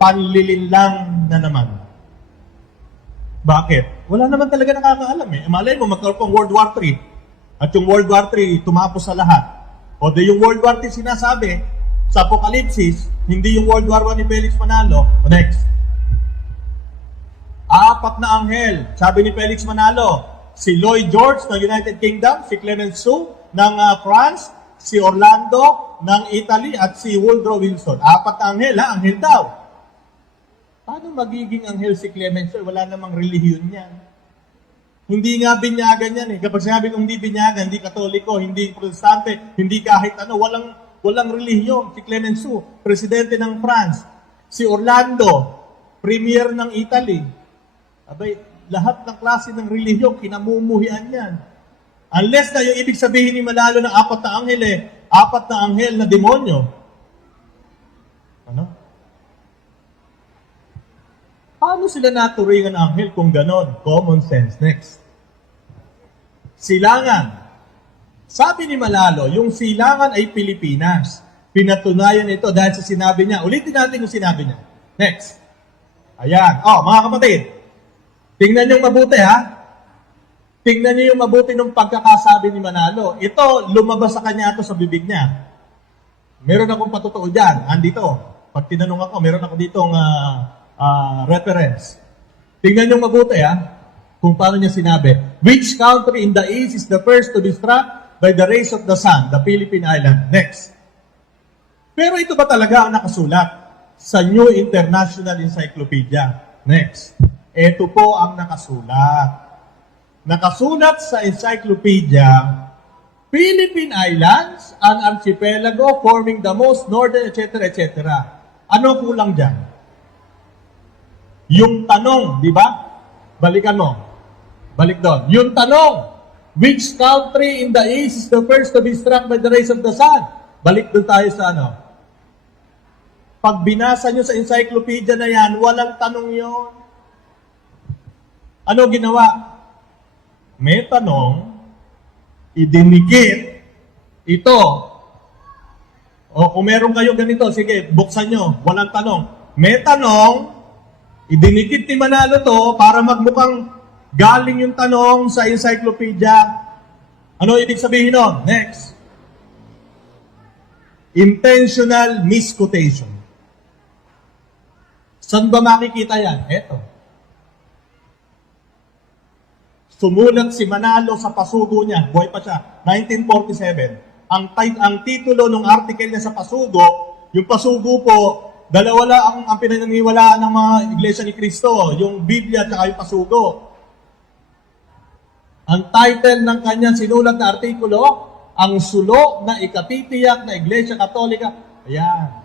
Panlilin lang na naman. Bakit? Wala naman talaga nakakaalam eh. Malay mo, magkaroon pang World War III. At yung World War III, tumapos sa lahat. O de yung World War III sinasabi, sa Apokalipsis, hindi yung World War I ni Felix Manalo. Next. apat na anghel. Sabi ni Felix Manalo, si Lloyd George ng United Kingdom, si Clemenceau ng France, si Orlando ng Italy, at si Woodrow Wilson. Apat na anghel, ha? Anghel daw. Paano magiging anghel si Clemenceau? Wala namang relihiyon yan. Hindi nga binyagan yan eh. Kapag sinabi kong hindi binyagan, hindi katoliko, hindi protestante, hindi kahit ano, walang relihiyon. Si Clemenceau, presidente ng France. Si Orlando, premier ng Italy. Abay, lahat ng klase ng relihiyon, kinamumuhian yan. Unless na yung ibig sabihin ni Manalo ng apat na anghel apat na anghel na demonyo. Ano? Paano sila naturingan anghel kung ganon? Common sense. Next. Silangan. Sabi ni Malalo, yung silangan ay Pilipinas. Pinatunayan ito dahil sa sinabi niya. Ulitin natin yung sinabi niya. Next. Ayan. Mga kapatid. Tingnan niyo mabuti, ha? Tingnan niyo yung mabuti ng pagkakasabi ni Manalo. Ito, lumabas sa kanya ito sa bibig niya. Meron akong patutuo dyan. Andito. Pag tinanong ako, meron ako ditong reference. Tingnan niyo mabuti, ha? Kung paano niya sinabi. Which country in the east is the first to be struck by the rays of the sun? The Philippine Island. Next. Pero ito ba talaga ang nakasulat sa New International Encyclopedia? Next. Ito po ang nakasulat. Nakasulat sa encyclopedia, Philippine Islands, an archipelago forming the most northern, etc., etc. Ano kulang dyan? Yung tanong, di ba? Balikan mo. Balik doon. Yung tanong, which country in the east is the first to be struck by the rays of the sun? Balik doon tayo sa ano. Pag binasa nyo sa encyclopedia na yan, walang tanong yon. Ano ginawa? May tanong, idinikit ito. O kung meron kayo ganito, sige, buksan nyo, walang tanong. May tanong, idinikit ni Manalo to para magmukhang galing yung tanong sa encyclopedia. Ano ibig sabihin nun? Next. Intentional misquotation. Saan ba makikita yan? Eto. Sumulat si Manalo sa pasugo niya, buhay pa siya, 1947. Ang titulo ng article niya sa pasugo, yung pasugo po, dalawa lang ang pinaniniwalaan ng mga Iglesia ni Cristo, yung Biblia at yung pasugo. Ang title ng kanyang sinulat na artikulo, ang sulo na ikatitiyak na Iglesia Katolika. Ayan.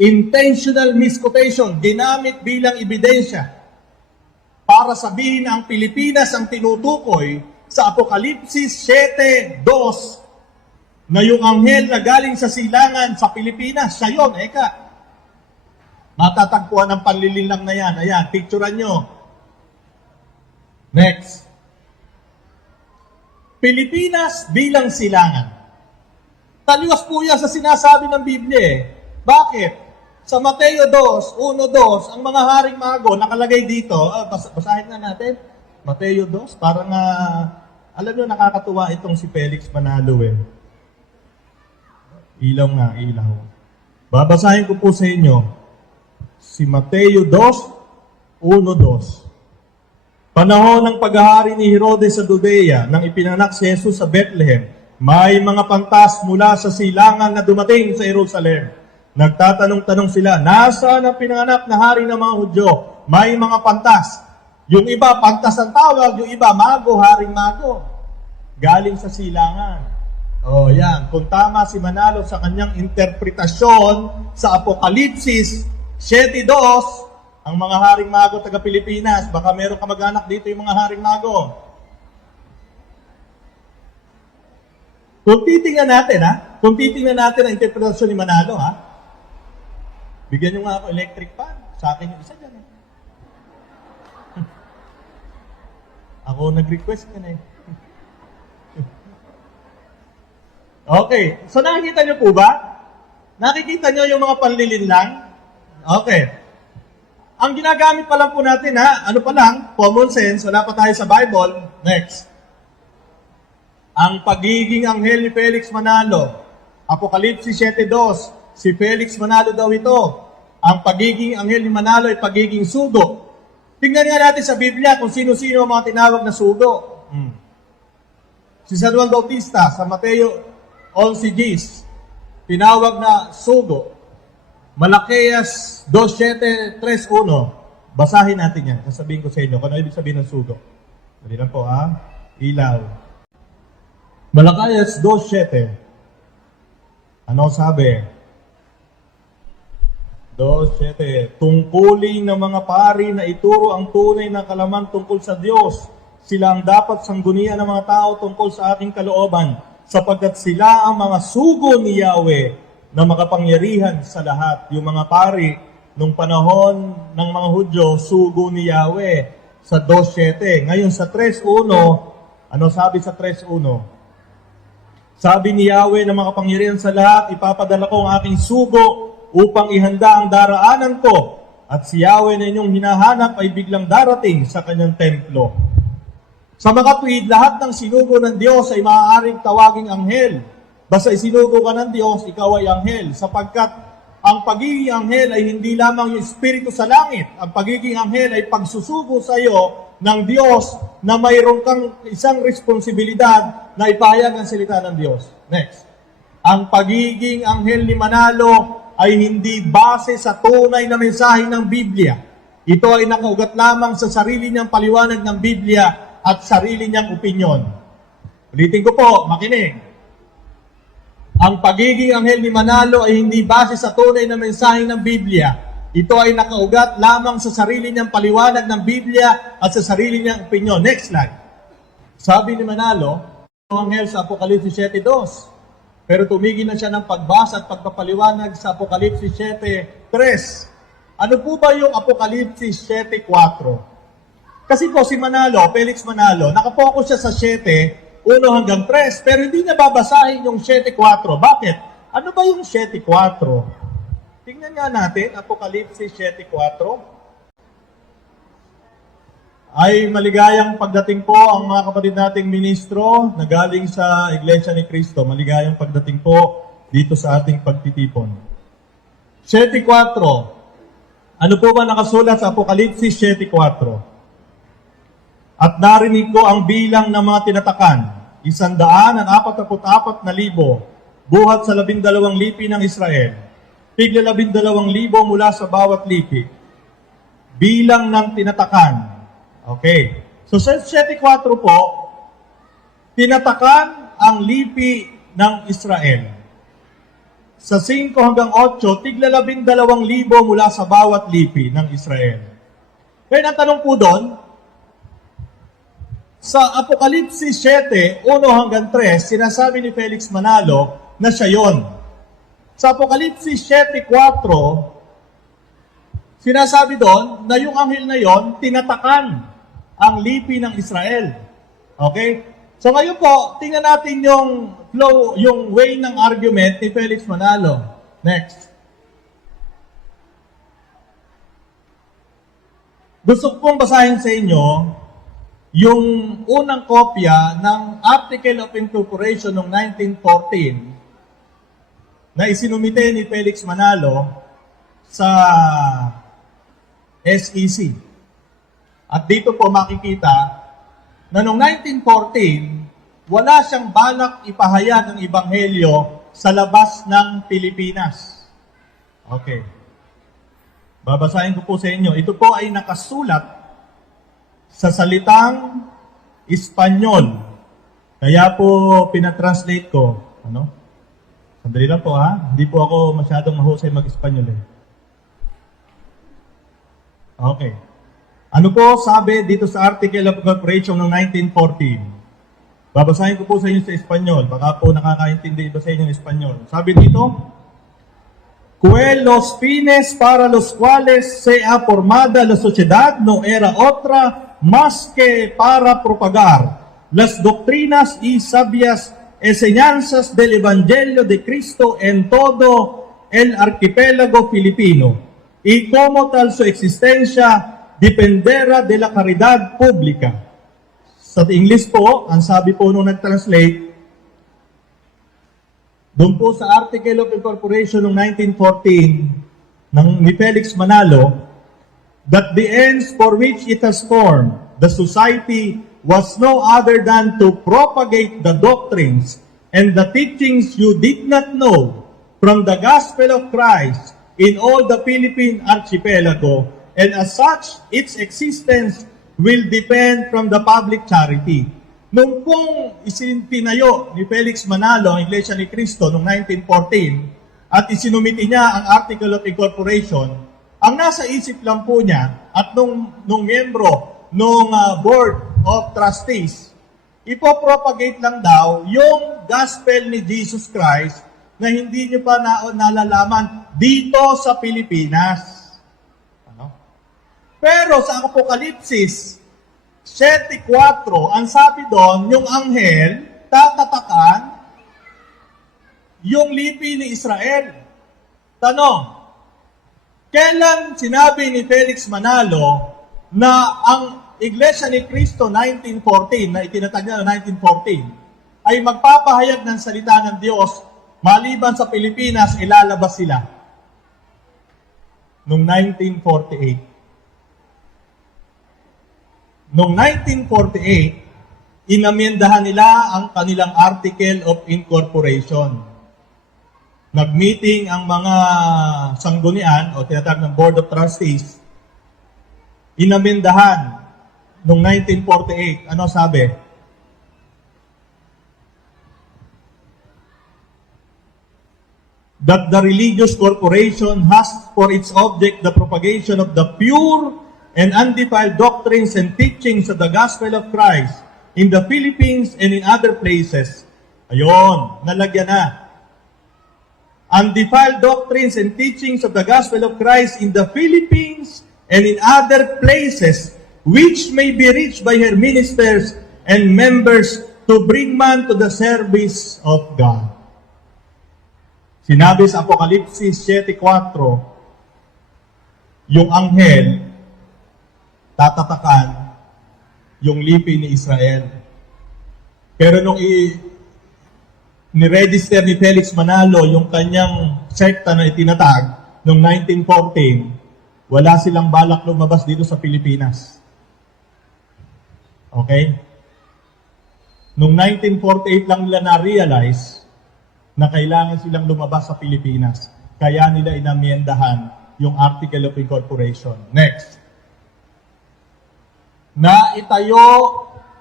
Intentional misquotation, ginamit bilang ebidensya para sabihin na ang Pilipinas ang tinutukoy sa Apokalipsis 7:2 na yung anghel na galing sa silangan sa Pilipinas, siya yun, matatagpuan ng panlililang na yan. Ayan, picturean nyo. Next. Pilipinas bilang silangan. Taliwas po yan sa sinasabi ng Biblia eh. Bakit? Sa Mateo 2:1-2, ang mga haring mago nakalagay dito. Basahin na natin. Mateo 2, parang alam nyo, nakakatuwa itong si Felix Manalo eh. Ilaw nga, ilaw. Babasahin ko po sa inyo. Si Mateo 2:1-2. Panahon ng paghahari ni Herodes sa Judea nang ipinanganak si Jesus sa Bethlehem, may mga pantas mula sa silangan na dumating sa Jerusalem. Nagtatanong-tanong sila, nasaan ang pinanganak na hari ng mga Hudyo? May mga pantas. Yung iba, pantas ang tawag. Yung iba, mago, haring mago. Galing sa silangan. Yan. Kung tama si Manalo sa kanyang interpretasyon sa Apokalipsis 7:2, ang mga haring mago taga Pilipinas, baka meron kamag-anak dito yung mga haring mago. Kung titingnan natin, Kung titingnan natin ang interpretasyon ni Manalo, bigyan nyo nga ako electric fan. Sa akin yung isa dyan. Ako nag-request yan eh. Okay. So nakikita nyo po ba? Nakikita nyo yung mga panlilinlang? Okay. Ang ginagamit pa lang po natin ano pa lang, common sense, wala pa tayo sa Bible. Next. Ang pagiging anghel ni Felix Manalo, Apokalipsis 7:2, si Felix Manalo daw ito. Ang pagiging anghel ni Manalo ay pagiging sugo. Tingnan nga natin sa Biblia kung sino-sino ang mga tinawag na sugo. Si San Juan Bautista sa Mateo 11:10, tinawag na sugo. Malakias 2:7-3:1. Basahin natin yan. Sasabihin ko sa inyo kung ano ibig sabihin ng sugo. Dali lang po ha. Ilaw. Malakias 2:7. Ano sabi? 2:7. Tungkulin ng mga pari na ituro ang tunay na kalaman tungkol sa Diyos. Sila ang dapat sanggunian ng mga tao tungkol sa ating kalooban, sapagkat sila ang mga sugo ni Yahweh na makapangyarihan sa lahat. Yung mga pari nung panahon ng mga Hudyo, sugo ni Yahweh sa 2:7. Ngayon sa 3:1, ano sabi sa 3:1? Sabi ni Yahweh na makapangyarihan sa lahat, ipapadala ko ang aking sugo upang ihanda ang daraanan ko, at si Yahweh na inyong hinahanap ay biglang darating sa kanyang templo. Sa makatuwid, lahat ng sinugo ng Diyos ay maaaring tawaging anghel. Basta isinugo ka ng Diyos, ikaw ay anghel, sapagkat ang pagiging anghel ay hindi lamang yung espiritu sa langit. Ang pagiging anghel ay pagsusugo sa iyo ng Diyos na mayroon kang isang responsibilidad na ipahayag ang salita ng Diyos. Next. Ang pagiging anghel ni Manalo ay hindi base sa tunay na mensahe ng Biblia. Ito ay nakaugat lamang sa sarili niyang paliwanag ng Biblia at sarili niyang opinyon. Ulitin ko po, makinig. Ang pagiging anghel ni Manalo ay hindi base sa tunay na mensahe ng Biblia. Ito ay nakaugat lamang sa sarili niyang paliwanag ng Biblia at sa sarili niyang opinyon. Next slide. Sabi ni Manalo, ang anghel sa Apokalipsis 7:2. Pero tumigil na siya ng pagbasa at pagpapaliwanag sa Apokalipsis 7:3. Ano po ba yung Apokalipsis 7:4? Kasi po si Manalo, Felix Manalo, nakapokus siya sa 7:1-3, pero hindi niya babasahin yung 7:4. Bakit? Ano ba yung 7:4? Tingnan nga natin, Apokalipsis 7:4. Ay maligayang pagdating po ang mga kapatid nating ministro na galing sa Iglesia ni Cristo. Maligayang pagdating po dito sa ating pagtitipon. 7:4. Ano po ba nakasulat sa Apokalipsis 7:4? At narinig ko ang bilang ng mga tinatakan, 144,000 buhat sa 12 lipi ng Israel. Tigla 12,000 mula sa bawat lipi. Bilang ng tinatakan. Okay. So sa 7:4 po, tinatakan ang lipi ng Israel. Sa 5-8, tigla 12,000 mula sa bawat lipi ng Israel. Kaya ang tanong po doon, sa Apokalipsis 7:1-3, sinasabi ni Felix Manalo na siya yon. Sa Apokalipsis 7:4, sinasabi doon na yung anghel na yon tinatakan ang lipi ng Israel. Okay? So ngayon po, tingnan natin yung flow, yung way ng argument ni Felix Manalo. Next. Gusto ko pong basahin sa inyo yung unang kopya ng Article of Incorporation noong 1914 na isinumite ni Felix Manalo sa SEC. At dito po makikita na noong 1914, wala siyang balak ipahayag ang Ebanghelyo sa labas ng Pilipinas. Okay. Babasahin ko po sa inyo. Ito po ay nakasulat sa salitang Espanyol. Kaya po pinatranslate ko. Ano? Sandali lang po ha. Hindi po ako masyadong mahusay mag-Espanyol eh. Okay. Ano po sabi dito sa Article of Incorporation ng 1914? Babasahin ko po sa inyo sa Espanyol. Baka po nakakaintindi ba sa inyo ng Espanyol. Sabi dito, que los fines para los cuales se ha formada la sociedad no era otra más que para propagar las doctrinas y sabias enseñanzas del Evangelio de Cristo en todo el arquipélago filipino, y como tal su existencia dependerá de la caridad pública. Sa English po, ang sabi po nung nag-translate, doon po sa Article of Incorporation ng 1914 ng ni Felix Manalo, that the ends for which it has formed the society was no other than to propagate the doctrines and the teachings you did not know from the gospel of Christ in all the Philippine archipelago, and as such, its existence will depend from the public charity. Nung pong isinpinayo ni Felix Manalo ang Iglesia ni Cristo noong 1914 at isinumiti niya ang Article of Incorporation, ang nasa isip lang po niya at nung miyembro nung Board of Trustees, ipopropagate lang daw yung gospel ni Jesus Christ na hindi niyo pa nalalaman dito sa Pilipinas. Ano? Pero sa Apokalipsis 7:4, ang sabi doon, yung anghel tatatakan yung lipi ni Israel. Tanong, kailan sinabi ni Felix Manalo na ang Iglesia ni Cristo 1914, na itinatag niya na 1914, ay magpapahayag ng salita ng Diyos, maliban sa Pilipinas, ilalabas sila. Noong 1948. Noong 1948, inamyendahan nila ang kanilang Article of Incorporation. Nag-meeting ang mga sanggunian o tinatawag ng Board of Trustees. Inamendahan noong 1948. Ano sabi? That the religious corporation has for its object the propagation of the pure and undefiled doctrines and teachings of the gospel of Christ in the Philippines and in other places. Ayun, nalagyan na. Undefiled doctrines and teachings of the gospel of Christ in the Philippines and in other places, which may be reached by her ministers and members to bring man to the service of God. Sinabi sa Apokalipsis 7:4, yung anghel tatatakan yung lipi ni Israel. Pero nung ni-register ni Felix Manalo yung kanyang sekta na itinatag noong 1914, wala silang balak lumabas dito sa Pilipinas. Okay? Noong 1948 lang nila na-realize na kailangan silang lumabas sa Pilipinas. Kaya nila inamyendahan yung Article of Incorporation. Next. Na itayo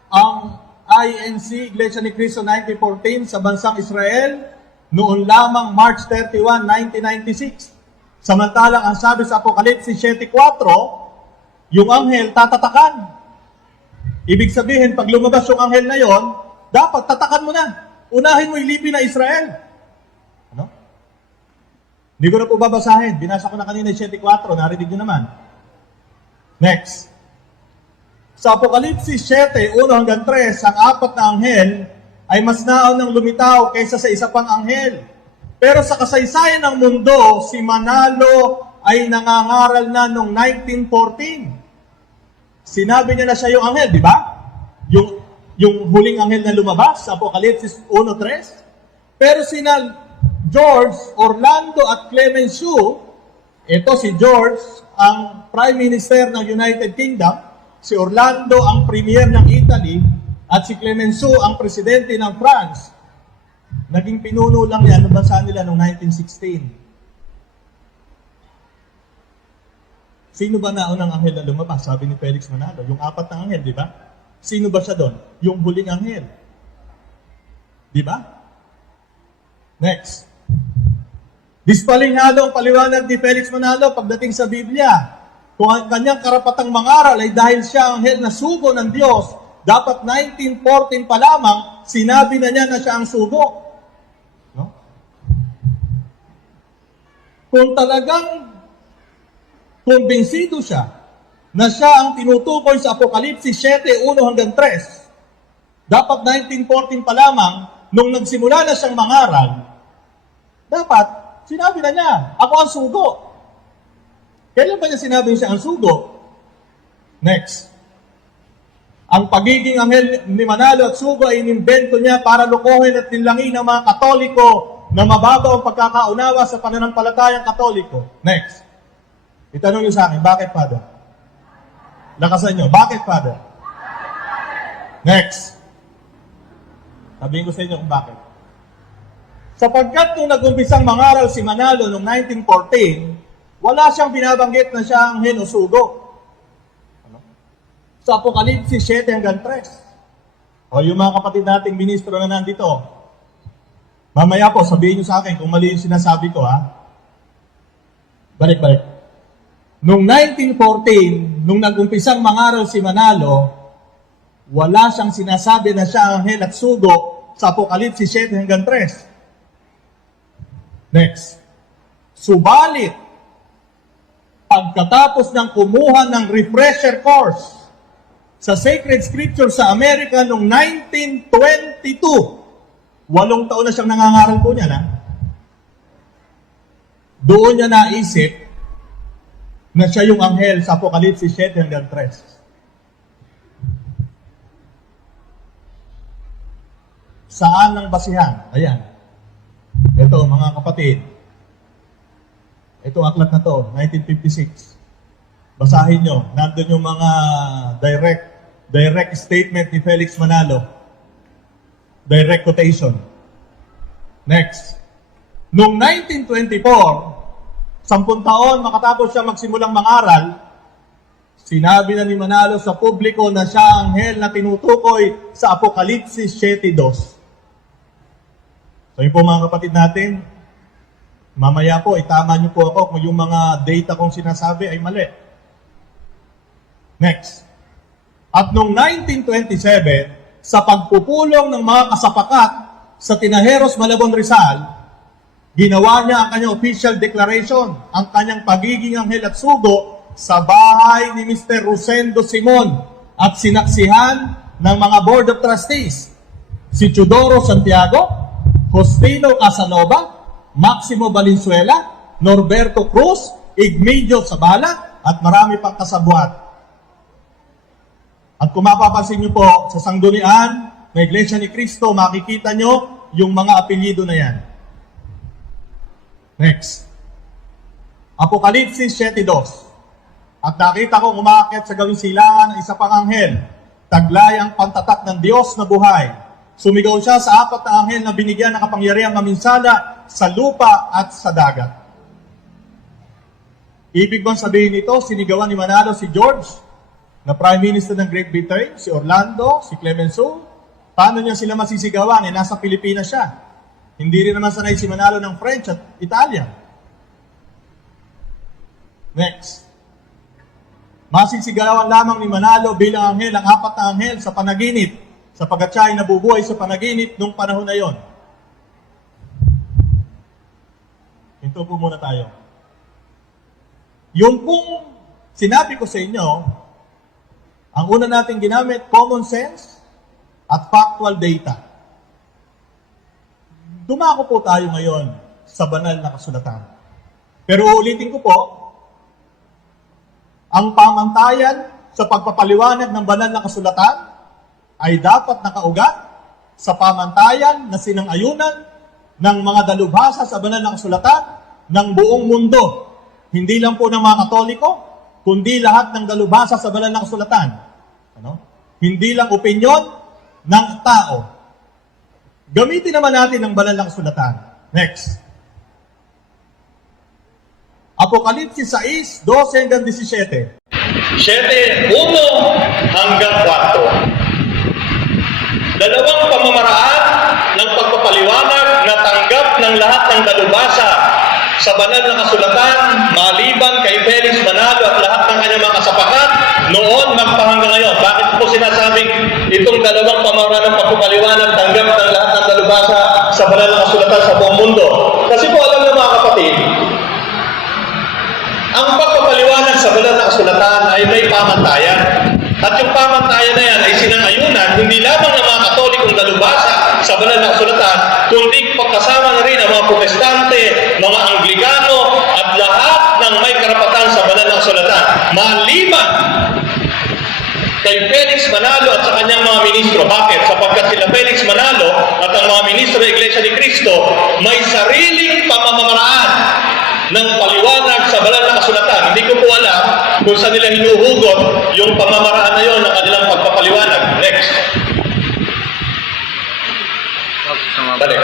ang INC, Iglesia ni Cristo 1914 sa bansang Israel noon lamang March 31, 1996. Samantalang ang sabi sa Apokalipsis 7:4, yung anghel tatatakan. Ibig sabihin, pag lumabas yung anghel na yon, dapat tatakan mo na. Unahin mo yung lipi na Israel. Ano? Hindi ko na po babasahin. Binasa ko na kanina yung 7:4, narinig nyo naman. Next. Sa Apokalipsis 7:1-3, ang apat na anghel ay mas naunang lumitaw kaysa sa isa pang anghel. Pero sa kasaysayan ng mundo, si Manalo ay nangangaral na noong 1914. Sinabi niya na siya yung anghel, di ba? Yung huling anghel na lumabas sa Apokalipsis 1:3. Pero sina George, Orlando at Clemenceau, ito si George, ang Prime Minister ng United Kingdom, si Orlando ang Premier ng Italy, at si Clemenceau ang Presidente ng France. Naging pinuno lang yan ng bansa nila noong 1916. Sino ba naunang anghel na lumabas? Sabi ni Felix Manalo, yung apat na anghel, di ba? Sino ba siya doon? Yung huling anghel. Di ba? Next. Dispalinghalo ang paliwanag ni Felix Manalo pagdating sa Biblia. Kung ang kanyang karapatang mangaral ay dahil siya ang anghel na sugo ng Diyos, dapat 1914 pa lamang, sinabi na niya na siya ang sugo. No? Kung talagang kumbinsido siya na siya ang tinutukoy sa Apokalipsis 7:1-3, dapat 1914 pa lamang, nung nagsimula na siyang mangaral, dapat sinabi na niya, ako ang sugo. Kailan ba niya sinabi siya ang sugo? Next. Ang pagiging anghel ni Manalo at sugo ay inimbento niya para lokohin at nilangin ang mga Katoliko na mababaw ang pagkakaunawa sa pananampalatayang Katoliko. Next. Itanong niyo sa akin, bakit, Father? Lakasan nyo. Bakit, Father? Next. Sabihin ko sa inyo kung bakit. Sapagkat nung nag-umpisang mangaral si Manalo noong 1914, wala siyang binabanggit na siya ang anghel o sugo. Ano? Sa Apokalipsis 7 hanggang 3. O yung mga kapatid nating ministro na nandito, mamaya po sabihin nyo sa akin kung mali yung sinasabi ko, ha? Balik. Noong 1914, nung nag-umpisang mangaral si Manalo, wala siyang sinasabi na siya ang anghel at sugo sa Apokalipsis 7 hanggang 3. Next. Subalit, pagkatapos ng kumuha ng refresher course sa Sacred Scripture sa Amerika noong 1922, 8 taon na siyang nangangaral po niya, na? Doon niya naisip na siya yung anghel sa Apokalipsis 7 hanggang 3. Saan ang basihan? Ayan. Ito, mga kapatid. Ito, aklat na to, 1956. Basahin nyo. Nandun yung mga direct statement ni Felix Manalo. Direct quotation. Next. Noong 1924, 10 taon makatapos siya magsimulang mangaral, sinabi na ni Manalo sa publiko na siya ang anghel na tinutukoy sa Apokalipsis 7:2. So yun po mga kapatid natin, mamaya po, itama niyo po ako kung yung mga data kong sinasabi ay mali. Next. At noong 1927, sa pagpupulong ng mga kasapakat sa Tinajeros, Malabon, Rizal, ginawa niya ang kanyang official declaration, ang kanyang pagiging anghel at sugo sa bahay ni Mr. Rosendo Simon at sinaksihan ng mga Board of Trustees, si Teodoro Santiago, Justino Casanova, Maximo Valenzuela, Norberto Cruz, Igmedio Zabala, at marami pang kasabwat. At kung mapapansin nyo po sa sanggunian na Iglesia ni Cristo, makikita nyo yung mga apelyido na yan. Next. Apokalipsis 7:2. At nakita ko umaakit sa gawing silangan ng isa pang anghel, taglay ang pantatak ng Diyos na buhay. Sumigaw siya sa 4 na anghel na binigyan ng kapangyarihang maminsala sa lupa at sa dagat. Ibig bang sabihin nito, sinigawan ni Manalo si George, na Prime Minister ng Great Britain, si Orlando, si Clemenceau? Paano niya sila masisigawan? Nasa Pilipinas siya. Hindi rin naman sanay si Manalo ng French at Italian. Next. Masisigawan lamang ni Manalo bilang anghel ang 4 na anghel sa panaginip, sapagkat siya ay nabubuhay sa panaginip nung panahon na yon. Hinto po muna tayo. Yung pong sinabi ko sa inyo, ang una natin ginamit, common sense at factual data. Dumako po tayo ngayon sa banal na kasulatan. Pero ulitin ko po, ang pamantayan sa pagpapaliwanag ng banal na kasulatan ay dapat nakaugat sa pamantayan na sinang-ayunan ng mga dalubhasa sa banal na kasulatan ng buong mundo. Hindi lang po ng mga Katoliko, kundi lahat ng dalubhasa sa banal na kasulatan. Ano? Hindi lang opinyon ng tao. Gamitin naman natin ang banal na kasulatan. Next. Apokalipsis 6, 12 hanggang 17. 7:1 hanggang 4. Dalawang pamamaraan ng pagpapaliwanag na tanggap ng lahat ng dalubhasa sa banal na kasulatan, maliban kay Felix Manalo at lahat ng kanyang mga kasapakat noon magpahanggang ngayon. Bakit po sinasabing itong dalawang pamamaraan ng pagpapaliwanag tanggap ng lahat ng dalubhasa sa banal na kasulatan sa buong mundo? Kasi po alam ng mga kapatid, ang pagpapaliwanag sa banal na kasulatan ay may pamantayan. At yung pamantayan na yan ay sinang-ayunan hindi lamang ng mga Katolikong dalubhasa sa banal na kasulatan, kundi pagkasama na rin ang mga Protestante, mga Anglikano, at lahat ng may karapatan sa banal na kasulatan. Maliban kay Felix Manalo at sa kanyang mga ministro. Bakit? Sapagkat sila Felix Manalo at ang mga ministro ng Iglesia ni Cristo may sariling pamamaraan ng paliwanag sa banal na kasulatan. Hindi ko po alam kung saan nila hinuhugot yung pamamaraan na yon ng kanilang pagpapaliwanag. Next. Balik.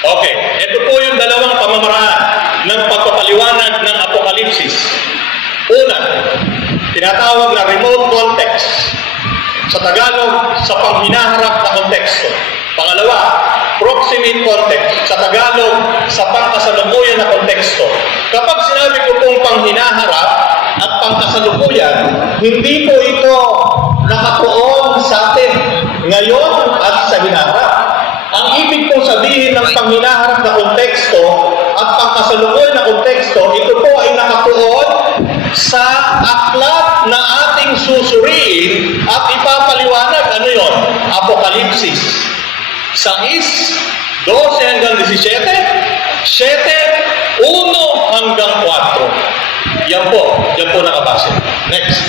Okay, ito po yung dalawang pamamaraan ng pagpapaliwanag ng Apokalipsis. Una, tinatawag na remote context. Sa Tagalog, sa panghinaharap na konteksto. Pangalawa, proximate context. Sa Tagalog, sa pangkasalukuyan na konteksto. Kapag sinabi ko pong panghinaharap at pangkasalukuyan, hindi po ito nakatuon sa atin ngayon at sa hinaharap. Ang ibig kong sabihin ng panghinaharap na konteksto at pangkasalukuyan na konteksto, ito po ay nakatuon sa aklat na ating susuriin at ipapaliwanag. Ano yon? Apokalipsis 6, 12 hanggang 17, 7, 1 hanggang 4. Yan po nakabase. Next.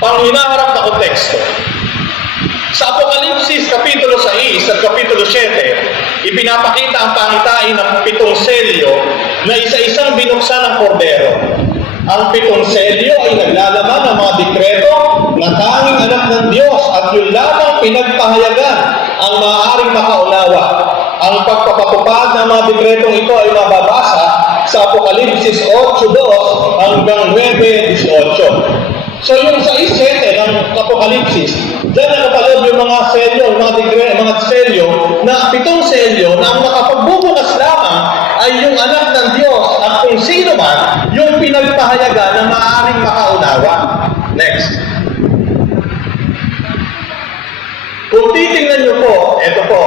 Panghinaharap na konteksto. Sa Apokalipsis Kapitulo 6 at Kapitulo 7, ipinapakita ang pangitain ng 7 selyo na isa-isang binuksan ng kordero. Ang 7 selyo ay naglalaman ng mga dekreto na tanging anak ng Diyos at yun lamang pinagpahayagan ang maaaring makaunawa. Ang pagpapatupad ng mga dekretong ito ay mababasa sa Apokalipsis 8:2 hanggang 9:18. So yung 6:7 ng Apokalipsis, dyan nakapaloob yung mga selyo, mga selyo, na 7 selyo na ang nakapagbubukas lamang ay yung anak ng Diyos at kung sino man yung pinagpahayagan na maaaring makaunawa. Next. Kung titingnan nyo po, eto po.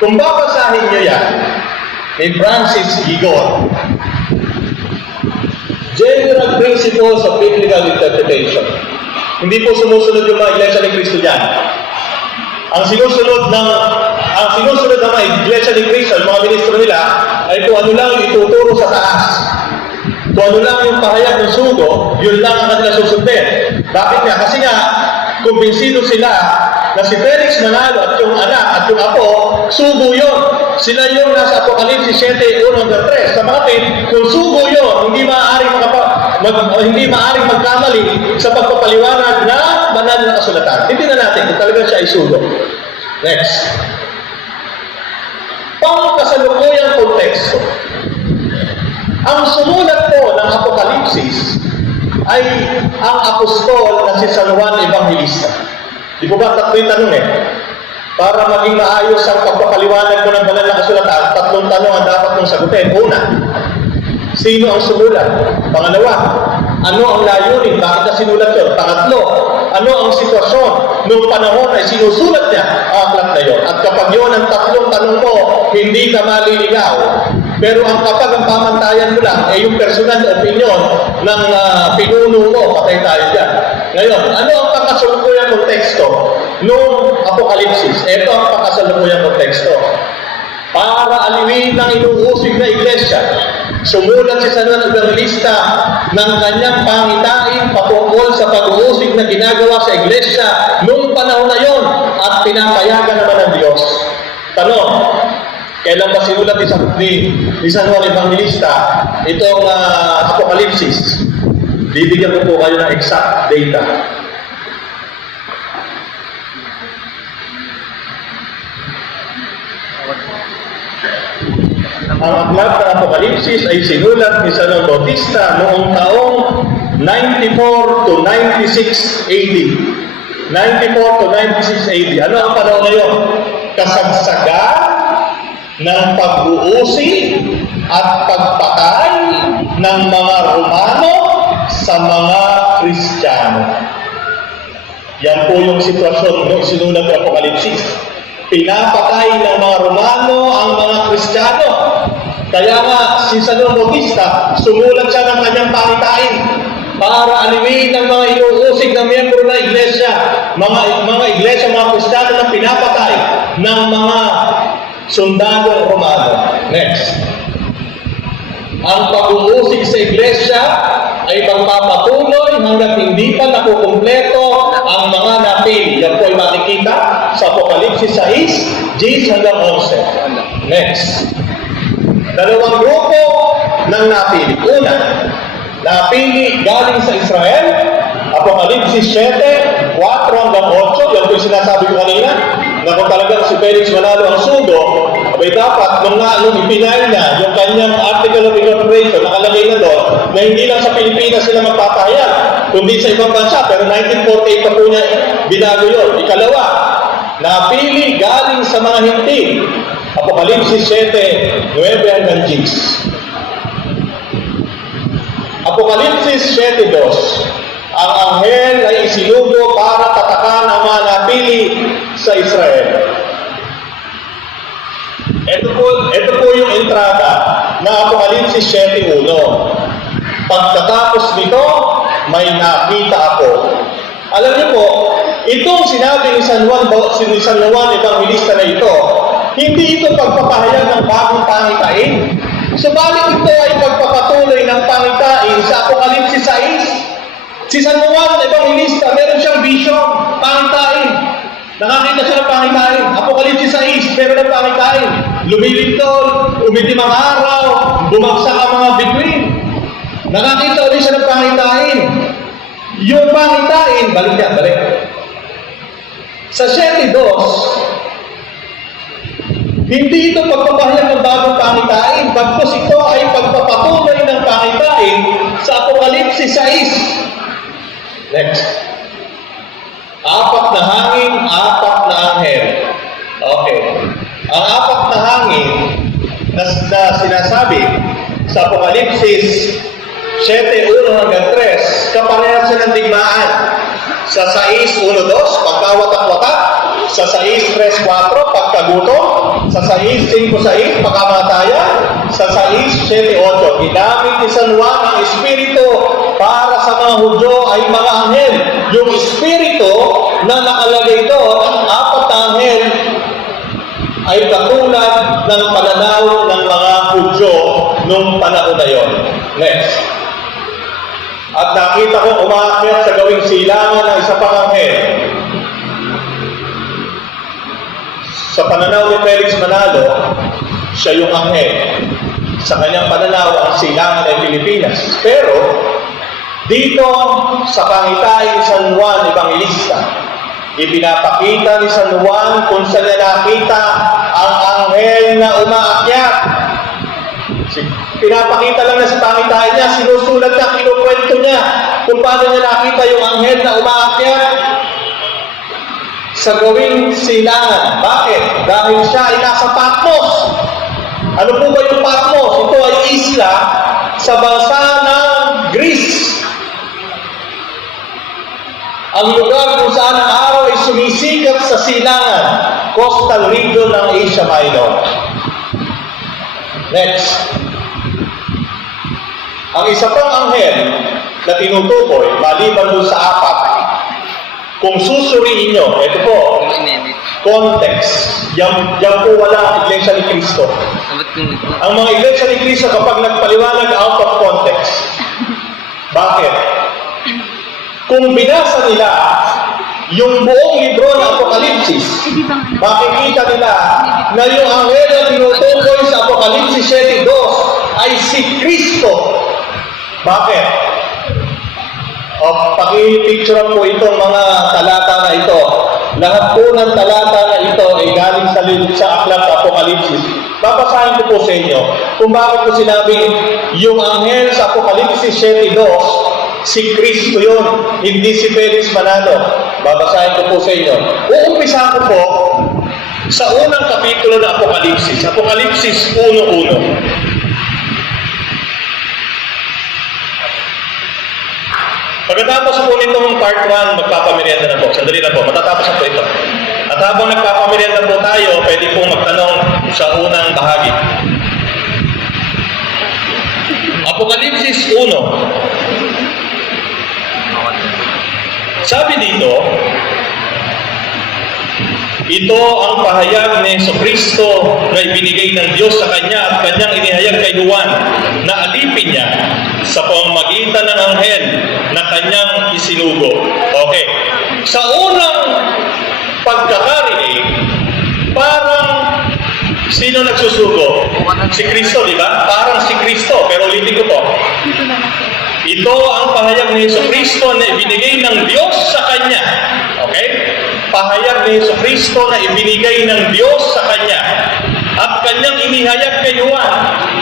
Kung babasahin nyo yan, ni Francis Gigor, General Principles of Biblical Interpretation. Hindi po sumusunod yung mga Iglesia ni Cristo dyan. Ang sinusunod ng mga Iglesia ni Cristo, mga ministro nila, ay kung ano lang yung ituturo sa taas. Kung ano lang yung pahayag ng sugo, yun lang ang kanila susundin. Bakit nga? Kasi nga, kumbinsido sila na si Felix Manalo at yung anak at yung apo, sugo yun. Sila yung nasa Apokalipsis 7:1-3. Sa mga kung sugo yun, hindi maaaring magkamali sa pagpapaliwanag na banal na kasulatan. Hindi na natin kung talaga siya ay sugo. Next. Pangkasalukuyang konteksto. Ang sumulat po ng Apokalipsis ay ang apostol na si San Juan Evangelista. Di po ba tatlo yung tanong Para maging maayos ang pagpapaliwanag mo ng banal na kasulatan, 3 tanong ang dapat mong sagutin. Una, sino ang sumulat? Pangalawa, ano ang layunin? Bakit na sinulat yun? Pangatlo, ano ang sitwasyon nung panahon ay sinusulat niya ang aklat na yun? At kapag yun ang 3 tanong mo, hindi ka maliligaw. Pero kapag ang pamantayan mo lang ay yung personal na opinion ng pinuno mo, patay tayo dyan. Ngayon, ano ang pangkasalukuyang konteksto nung Apokalipsis? Ito ang pangkasalukuyang konteksto. Para aliwin ng inuusig na iglesia, sumulat si San Juan Evangelista ng kanyang pangitain patungkol sa pag-uusig na ginagawa sa iglesia nung panahon na yon at pinapayagan naman ng Diyos. Tanong, kailan ba sinulat ni San Juan Evangelista itong Apokalipsis? Bibigyan ko po kayo ng exact data. Ang aklat ng Apokalipsis ay sinulat ni San Juan Bautista noong taong 94 to 96 AD. 94 to 96 AD. Ano ang panahon na yun? Kasagsagan ng pag-uusig at pagpatay ng mga Romano sa mga Kristiyano. Yan po yung sitwasyon nung sinulat ng Apokalipsis. Pinapatay ng mga Romano ang mga Kristiyano. Kaya nga, si San Juan Bautista, sumulat siya ng kanyang pangitain para aliwin ng mga inuusig na miyembro ng iglesia, mga iglesia, mga Kristiyano na pinapatay ng mga sundalong Romano. Next. Ang pag-uusig sa iglesia ay magpapatuloy hanggat hindi pa nakukumpleto ang mga napili. Yan po ay makikita sa Apokalipsis 6, 10 hanggang 11. Next. Dalawang grupo ng napili. Una, napili galing sa Israel, Apokalipsis 7, 4 hanggang 8, yan po yung sinasabi ko kanina, na kung talagang si Felix Manalo ang sugo, abay dapat nung ipinay niya yung kanyang article of incorporation, nakalagay na doon, na hindi lang sa Pilipinas sila magpapahayag, kundi sa ibang bansa, pero 1948 pa po niya binago yun. Ikalawa, napili galing sa mga hinti, Apokalipsis 7, 9 hanggang 10. Apokalipsis 7:2, ang anghel ay isinugo para tatakan ang mga napili sa Israel. Ito po yung entrada ng Apokalipsis 7:1. Pagkatapos nito, may nakita ako. Alam niyo po, itong sinabi ni San Juan Evangelista na ito, hindi ito pagpapahayag ng bagong pangitain. Subalit ito ay pagpapatuloy ng pangitain sa Apokalipsis 6. Si San Juan Evangelista, meron siyang vision, pangitain. Nakakita siya ng pangitain. Apokalipsis 6, meron ng pangitain. Lumiliptol, umitim ang araw, bumagsak ang mga bituin. Nakakita ulit siya ng pangitain. Yung pangitain, balik. Sa 7:2, hindi ito pagpapahayag ng bagong pangitain, bagkus ito ay pagpapatuloy ng pangitain sa Apokalipsis 6. Next. 4 na hangin, 4 na anghel. Okay. Ang 4 na hangin na sinasabi sa Apokalipsis 7:1 hanggang 3, kaparehas siya ng digmaan. Sa 6:1-2, pagkawatak-watak. Sa 6:3-4, pagkagutom. Sa 6:5-6, pagkamatayan. Sa 6:7-8, ginamit ni San Juan ang Espiritu para sa mga Hudyo ay mga anghel. Yung Espiritu na nakalagay doon, ang 4 na anghel, ay katulad ng pananaw ng mga Hudyo nung panahon na yon. Next. At nakita ko umaakyat sa gawing silangan ng isa pang anghel. Sa pananaw ni Felix Manalo, siya yung anghel. Sa kanyang pananaw, ang silangan ay Pilipinas. Pero, dito sa pangitain ni San Juan Evangelista, ipinapakita ni San Juan kung saan niya nakita ang anghel na umaakyat. Pinapakita lang na sa pangitain niya, sinusulat niya, kinukwento niya kung paano niya nakita yung anghel na umaakyat sa gawing silangan. Bakit? Dahil siya ay nasa Patmos. Ano po ba yung Patmos? Ito ay isla sa bansa ng Greece. Ang lugar kung saan ang araw ay sumisikat sa silangan, coastal region ng Asia Minor. Next. Ang isa pang anghel na tinutukoy, maliban doon sa 4, kung susuriin nyo, ito po, context. Yan po wala Iglesia ni Cristo. Ang mga Iglesia ni Cristo kapag nagpaliwanag out of context. Bakit? Kung binasa nila yung buong libro ng Apokalipsis, makikita nila na yung anghel na tinutukoy sa Apokalipsis 7:2 ay si Kristo. Bakit? Paki-picture po itong mga talata na ito. Lahat po ng talata na ito ay galing sa aklat ng Apokalipsis. Babasahin ko po sa inyo kung bakit ko sinabing yung anghel sa Apokalipsis 7:2, si Kristo yun, hindi si Felix Manalo. Babasahin ko po sa inyo. Uumpisa ko po sa unang kapitulo ng Apokalipsis, Apokalipsis 1:1. Pagkatapos po nitong part 1, magpapamerienda na po. Sandali na po, matatapos na po ito. At habang nagpapamerienda po tayo, pwede pong magtanong sa unang bahagi. Apokalipsis 1. Sabi dito, ito ang pahayag ni Jesucristo na ibinigay ng Diyos sa Kanya at Kanyang inihayag kay Juan na alipin niya sa pamamagitan ng anghel na Kanyang isinugo. Okay. Sa unang pagkakarinig, parang Sino nagsusugo? Si Kristo, di ba? Parang si Kristo, pero ulitin ko po. Ito ang pahayag ni Jesucristo na ibinigay ng Diyos sa Kanya. Okay? Pahayag ni Jesucristo na ibinigay ng Diyos sa Kanya. At Kanyang inihayag kay Juan.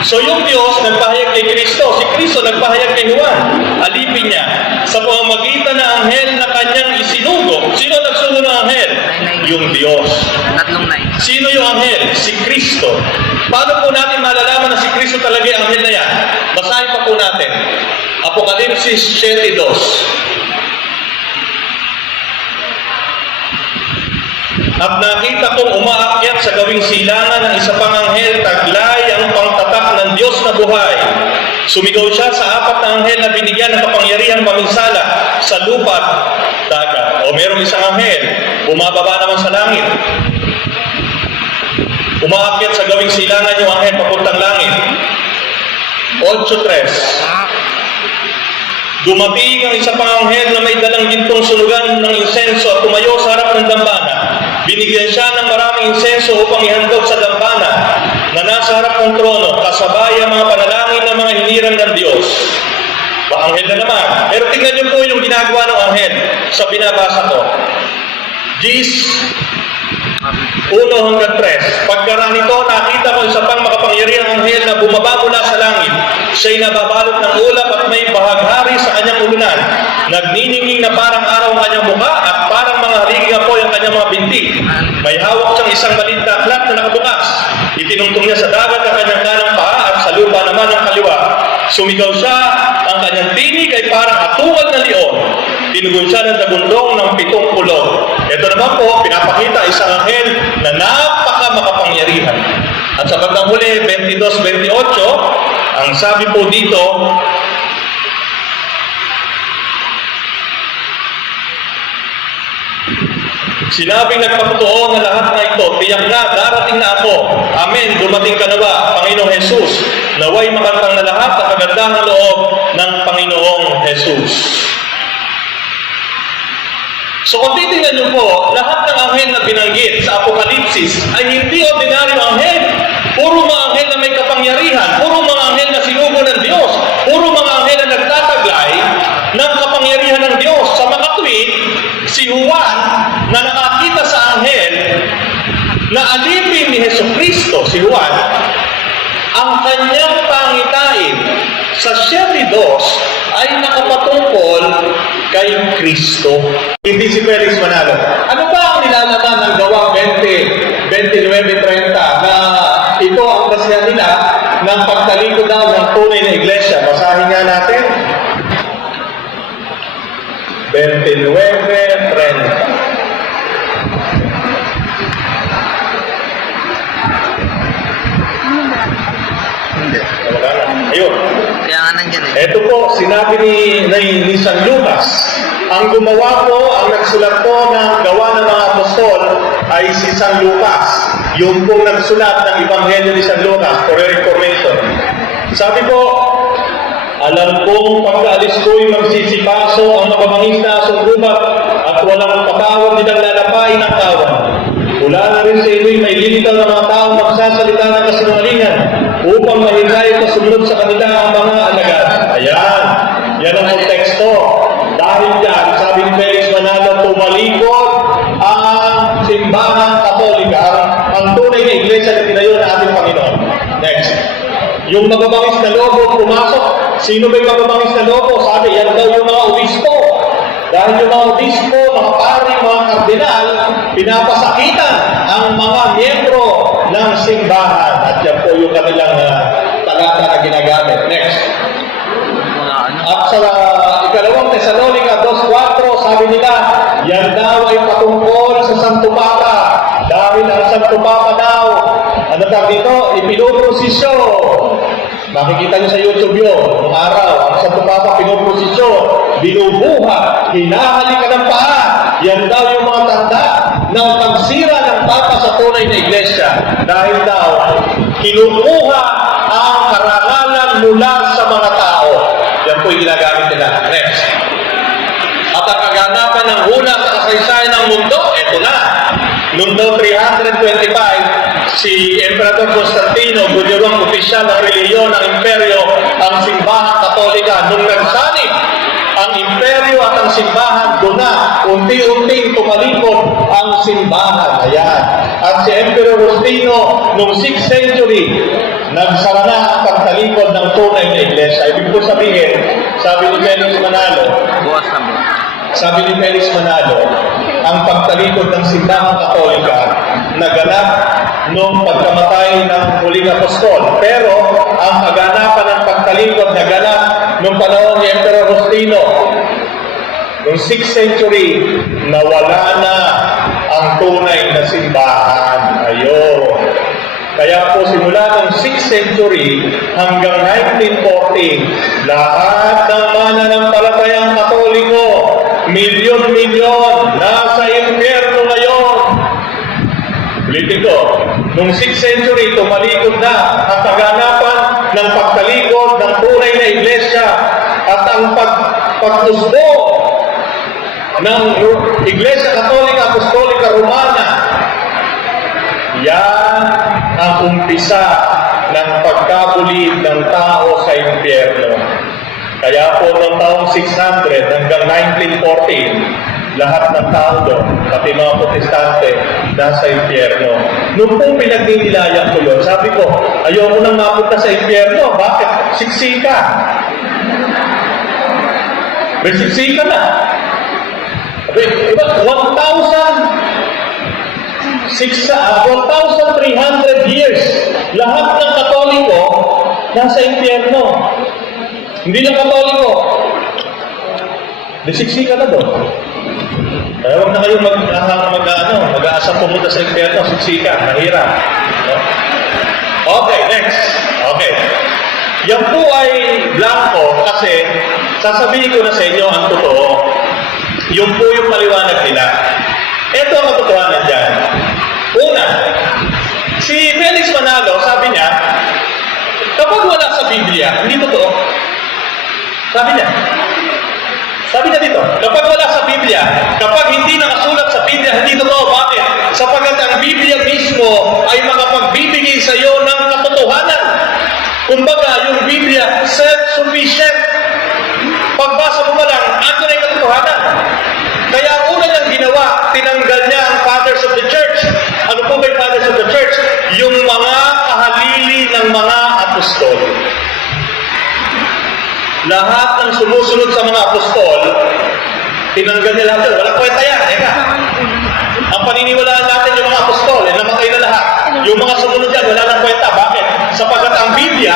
So yung Diyos nagpahayag kay Kristo. Si Kristo nagpahayag kay Juan. Alipin niya. Sa pamamagitan ng anghel na Kanyang isinugo. Sino nagsugo ng anghel? Yung Diyos. Sino yung anghel? Si Kristo. Paano po natin malalaman na si Kristo talaga yung anghel na yan? Basahin pa po natin. Apokalipsis 7:2. At nakita kong umaakyat sa gawing silangan ng isa pang anghel, taglay ang pangtatak ng Diyos na buhay. Sumigaw siya sa apat na anghel na binigyan ng kapangyarihang paminsala sa lupa at dagat. O merong isang anghel, bumababa naman sa langit. Umaakyat sa gawing silangan yung anghel papuntang langit. 8:3. Dumating ang isa pang anghel na may dalang gintong sunugan ng insenso at tumayo sa harap ng dambana. Binigyan siya ng maraming insenso upang ihandog sa dambana na nasa harap ng trono, kasabay ang mga panalangin ng mga hiniram ng Diyos. Anghel na naman. Pero tingnan niyo po yung ginagawa ng anghel sa binabasa ko. Gis 1-3. Pagkaraan nito, nakita ko isa pang makapangyarihang anghel na bumaba mula sa langit. Siya'y nababalot ng ulap at may bahaghari sa kanyang ulunan. Nagniningning na parang araw ang kanyang mukha at parang mga haligi apoy ang kanyang mga binti. May hawak siyang isang maliit na aklat na nakabukas. Itinungtong niya sa dagat ang kanyang kanang paa at sa lupa naman ang kaliwa. Sumigaw siya, ang kanyang tinig ay parang atuwal na leon. Tinugon siya ng dagundong ng 7 pulong. Ito naman po, pinapakita isang anghel na napaka-makapangyarihan. At sa bandang huli, 22-28, ang sabi po dito, sinabing nagpatutuo na lahat na ito, tiyak na, darating na ako. Amen, dumating ka na ba, Panginoong Jesus? Naway makantang na lahat sa kagandahang loob ng Panginoong Jesus. So kung titingnan niyo po, lahat ng anghel na binanggit sa Apokalipsis ay hindi ordinaryong anghel. Puro mga anghel na may kapangyarihan, puro mga anghel na sinugo ng Diyos, puro mga anghel na nagtataglay ng kapangyarihan ng Diyos. Sa makatwid, si Juan na nakakita sa anghel na alipin ni Jesucristo, si Juan, ang kanyang pangitain sa 7:2 ay nakapatungkol kay Kristo. Hindi si Felix Manalo. Ano ba ang nilalaman ng Gawa 29:30 na ito ang basihan nila ng pagtalikod daw ng tunay na iglesia? Basahin nga natin. 29:30. Ayun. Kaya nga nandiyan eh. Ito po, sinabi ni San Lucas, ang gumawa po, ang nagsulat po ng Gawa ng mga Apostol ay si San Lucas. Yung pong nagsulat ng Ebanghelyo ni San Lucas, for your information. Sabi po, alam kong pagkaalis ko'y magsisipaso ang mababangis na asong gubat at walang patawag nilang lalapain ang kawan. Mula na rin sa inyo'y may lilitaw ng mga taong magsasalita ng kasinungalingan upang mahikayat na sumunod sa kanila ang mga alagad. Ayan, yan ang konteksto. Dahil dyan, sabi ni Felix Manalo, tumalikod ang simbahan katolika, ang tunay na iglesia na tinayo na ating Panginoon. Next. Yung mababangis na lobo pumasok. Sino may mababangis na lobo? Sabi, yan daw yung mga obispo. Dahil yung mga obispo, mga pari, mga kardinal, pinapasakitan ang mga miyembro ng simbahan. At yan po yung kanilang talata na ginagamit. Next. At sa ikalawang Tesalonica 2:4, sabi nila, yan daw ay patungkol sa Santo Papa. Dahil ang Santo Papa daw, ano tawag dito, ipinuprosisyon. Makikita niyo sa YouTube yun, noong araw, ang Santo Papa pinuprosisyon, binubuhat, hinahalikan ng paa. Yan daw yung mga tanda ng pagsira ng Papa sa tunay na iglesia. Dahil daw, kinukuha ang karangalan mula sa mga tao. Yan po yung ginagamit nila. Next. At ang kaganapan ng hula sa kasaysayan ng mundo, eto na. Noong 325, si Emperador Constantino, gulirong opisyal ng reliyon ng imperyo, ang simbahan katolika. Nung nagsanib ang imperyo at ang simbahan, doon na unti-unting tumalikod ang simbahan. Ayan. At si Emperor Justino, noong 6th century, nagsara na ang pagtalikod ng tunay na iglesia. Ibig ko sabihin, sabi ni Felix Manalo, ang pagtalikod ng simbahang katolika naganap noong pagkamatay ng huling apostol. Pero ang kaganapan ng pagtalikod naganap noong panahon ni Emperor Justino. Noong 6th century, nawala na ang tunay na simbahan. Ayun. Kaya po simula noong 6th century hanggang 1914, lahat ng mananampalatayang Katoliko, milyon-milyon, nasa impyerno ngayon. Ulitin ko, noong 6th century, tumalikod na ang kaganapan ng pagtalikod ng tunay na iglesia at ang pagtusbo ng Iglesia Katolika Apostolika Romana. Yan ang umpisa ng pagkabulid ng tao sa impyerno. Kaya po noong taong 600 hanggang 1914, lahat ng tao doon, pati mga protestante, nasa impyerno. Noong pong pinagninilayan ko yun, sabi ko, ayoko nang mapunta sa impyerno. Bakit? Siksika. May siksika na. 1,300 years, lahat ng Katoliko nasa impyerno. Hindi lang Katoliko. Disiksika na doon. Kaya huwag na kayong mag-aasang pumunta sa impyerno, siksika, mahirap. No? Okay, next. Okay. Yan po ay blanco kasi sasabihin ko na sa inyo ang totoo. Yung po yung paliwanag nila. Ito ang katotohanan dyan. Una, si Felix Manalo, sabi niya, kapag wala sa Biblia, hindi totoo. Sabi niya dito, kapag wala sa Biblia, kapag hindi nakasulat sa Biblia, hindi totoo. Bakit? Sapagkat ang Biblia mismo ay makapagbibigay sa iyo ng katotohanan. Kumbaga, yung Biblia, self-sufficient. Pagbasa mo lang, ando na yung katotohanan. Kaya ang una niyang ginawa, tinanggal niya ang Fathers of the Church. Ano po ba yung Fathers of the Church? Yung mga kahalili ng mga apostol. Lahat ng sumusunod sa mga apostol, tinanggal niya lahat. Walang kwenta yan. Eka. Ang paniniwalaan natin yung mga apostol, namatay na lahat. Yung mga sumunod yan, wala nang kwenta. Bakit? Sapagkat ang Biblia,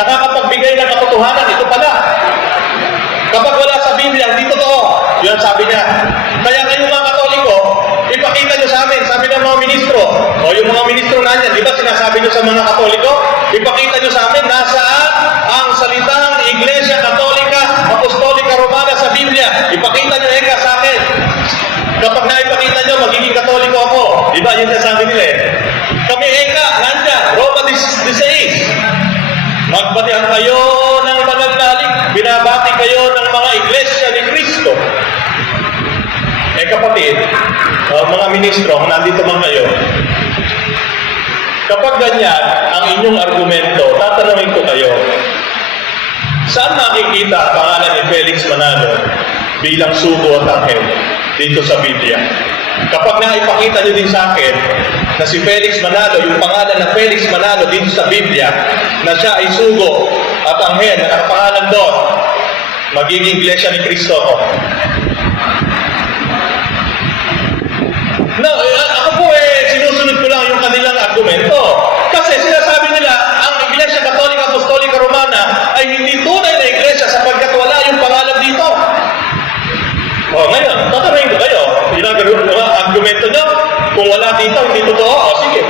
nakakapagbigay ng katotohanan. Ito pala. Kapag wala sa Biblia, hindi totoo. Yun sabi niya. Kaya ngayong mga Katoliko, ipakita nyo sa amin, sabi ng mga ministro, o yung mga ministro na niyan, di ba sinasabi nyo sa mga Katoliko? Ipakita nyo sa amin, nasaan ang salitang Iglesia Katolika Apostolika Romana sa Biblia? Ipakita nyo eka sa akin. Kapag naipakita nyo, magiging Katoliko ako. Di ba? Yun sabi nila eh. Kami eka, nandyan, Roma 16. Magbatihan kayo ng mananalig, binabati kayo ng mga iglesia ni Kristo. Kapatid, mga ministro, nandito man kayo, kapag ganyan ang inyong argumento, tatanungin ko kayo, saan nakikita ang pangalan ni Felix Manalo bilang sugo at anghel dito sa Biblia? Kapag naipakita nyo din sa akin na si Felix Manalo, yung pangalan ng Felix Manalo dito sa Biblia, na siya ay sugo at anghel na nakapangalan doon, magiging iglesia ni Kristo ako. No, ako po sinusunod ko lang yung kanilang argumento. Kasi sinasabi nila, ang Iglesia Katolika Apostolika Romana ay hindi tunay na iglesia sapagkat wala yung pangalan dito. O ngayon, tatanungin ko kayo, yung argumento nyo, kung wala dito, hindi totoo, o sige.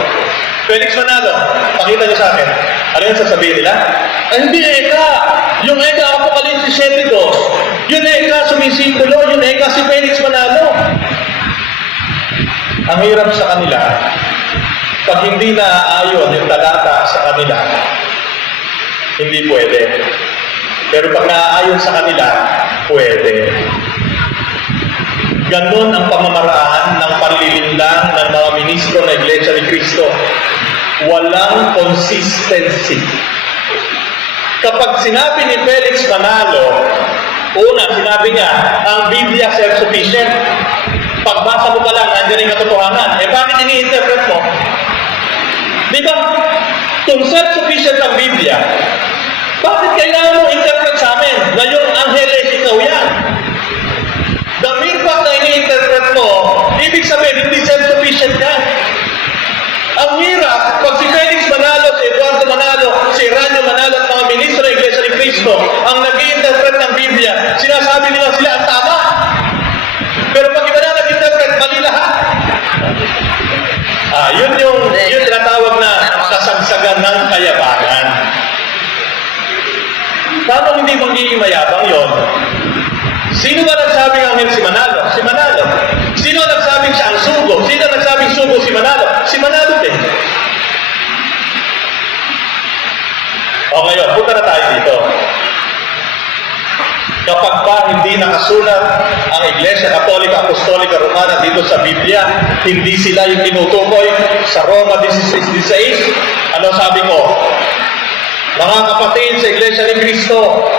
Felix Manalo, pakita nyo sa akin. Ano yung sasabihin nila? Hindi eka. Yung eka Apokalipsis 7:2. Yung eka sumisikulo, yung eka si Felix Manalo. Ang hirap sa kanila, pag hindi naaayon yung talata sa kanila, hindi pwede. Pero pag naaayon sa kanila, pwede. Ganon ang pamamaraan ng panlilinlang ng mga ministro na Iglesia ni Cristo. walang consistency. Kapag sinabi ni Felix Manalo, una, sinabi niya, ang Biblia self-sufficient. Pagbasa mo pa lang, nandiyan yung katotohanan. Bakit ini-interpret mo? Di ba? Kung self-sufficient ang Biblia, bakit kailangan mo interpret sa amin na yung Angeles, ikaw yan? The mere fact na ini-interpret mo, ibig sabihin, hindi self-sufficient yan. Ang hirap, pag si Felix Manalo, si Eduardo Manalo, si Ranyo Manalo at mga ministro ng Iglesia ni Cristo, ang nag-i-interpret ng Biblia, sinasabi nila sila ang tama. Pero pag iba na nag-interpret, mali lahat. Yun tinatawag na kasagsagan ng kayabangan. Paano hindi magiging mayabang yon? Sino ba nagsabing anghel si Manalo? Si Manalo. Sino nagsabing siya ang sugo? Sino nagsabing sugo si Manalo? Si Manalo din. O ngayon, punta na tayo dito. Kapag ba hindi nakasulat ang Iglesia Katolika Apostolika Romana dito sa Biblia, hindi sila yung tinutukoy sa Roma 16:16, ano sabi ko? Mga kapatid sa Iglesia ni Cristo,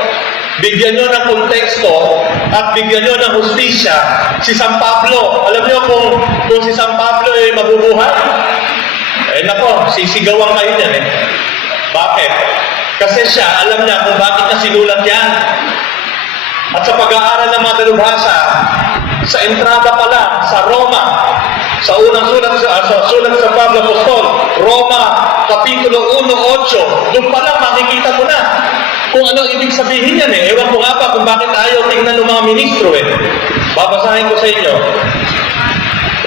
bigyan nyo ng konteksto at bigyan nyo ng hustisya si San Pablo. Alam nyo kung si San Pablo ay mabubuhay? Nako, sisigawan kayo niyan eh. Bakit? Kasi siya, alam niya kung bakit na sinulat yan. At sa pag-aaral ng mga dalubhasa, sa entrada pa lang, sa Roma, sa unang sulat sa Pablo Apostol, Roma, Kapitulo 1:8, doon pa lang makikita mo na kung ano ibig sabihin yan eh. Ewan ko nga pa kung bakit ayaw tingnan ng mga ministro eh. Babasahin ko sa inyo.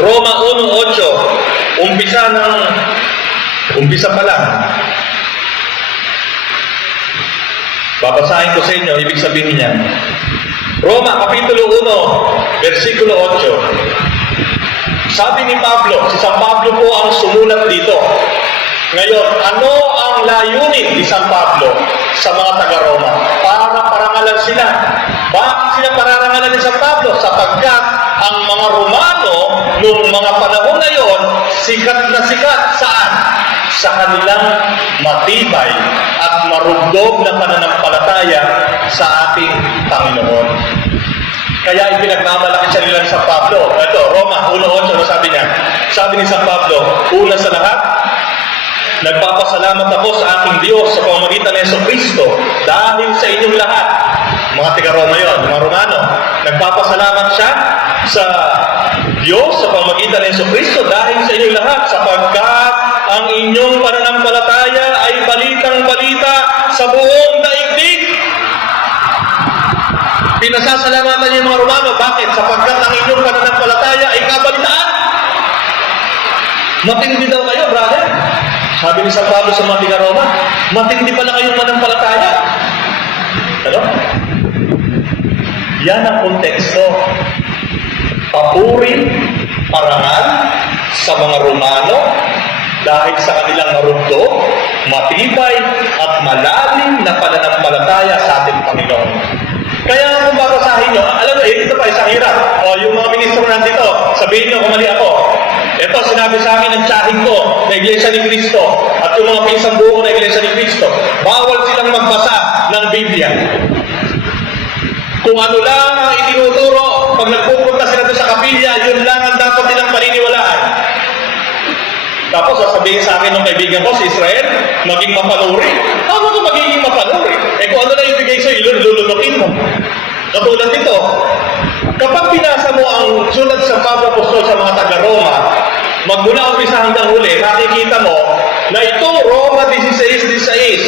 Roma 1:8, umpisa pa lang. Babasahin ko sa inyo, ibig sabihin niya. Roma, Kapitulo 1, versikulo 8. Sabi ni Pablo, si San Pablo po ang sumulat dito. Ngayon, ano ang layunin ni San Pablo sa mga taga-Roma? Para parangalan sila. Bakit sila pararangalan ni San Pablo? Sapagkat ang mga Romano, noong mga panahon na yon, sikat na sikat saan? Sa kanilang matibay at marugdog na pananampalataya sa ating Panginoon. Kaya ipinagmamalaki siya nila sa Pablo. Ito, Roma 1:8, ano sabi niya? Sabi ni San Pablo, una sa lahat, nagpapasalamat ako sa aking Diyos sa pamamagitan ng Jesucristo dahil sa inyong lahat. Mga taga-Roma yun, mga Romano. Nagpapasalamat siya sa Diyos sa pamamagitan ng Jesucristo dahil sa inyong lahat sapagkat ang inyong pananampalataya ay balitang-balita sa buong daigdig. Pinasasalamatan niyo yung mga Romano. Bakit? Sapagkat ang inyong pananampalataya ay kabalitaan. Matindi daw kayo, brother. Sabi ni San Pablo sa mga taga-Roma, matindi pala kayong pananampalataya. Ano? Yan ang konteksto. Papuri, parangal sa mga Romano dahil sa kanilang marugdog, matibay at malalim na pananampalataya sa ating Panginoon. Kaya kung babasahin nyo, alam mo, ito pa isang hirap. Yung mga ministro nandito, sabihin nyo kung mali ako. Ito, sinabi sa akin ng tiyahing ko na Iglesia ni Cristo at yung mga pinsang buo ko na Iglesia ni Cristo, bawal silang magbasa ng Biblia. Kung ano lang ang itinuturo, pag nagpupunta sila doon sa kapilya, yun lang ang dapat nilang paniniwalaan. Tapos sasabihin sa akin ng kaibigan ko, si Israel, maging mapanuri. Ano ka magiging mapanuri? Kung ano na ibigay sa'yo, ilulunukin mo. Katulad nito, kapag binasa mo ang sulat sa Pablo Apostol sa mga taga-Roma, magmula umpisa hanggang huli, makikita mo na itong Roma 16:16,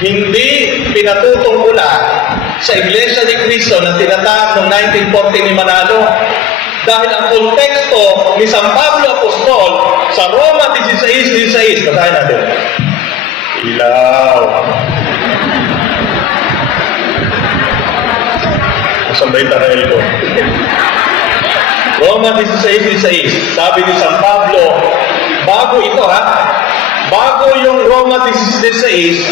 hindi pinatutungkulan sa Iglesia ni Cristo na tinatawag noong 1940 ni Manalo. Dahil ang konteksto ni San Pablo Apostol sa Roma 16:16, basahin natin. Ilaw. Saan ba yung tarahel ko? Roma 16:16, sabi ni San Pablo, bago ito bago yung Roma 16:16,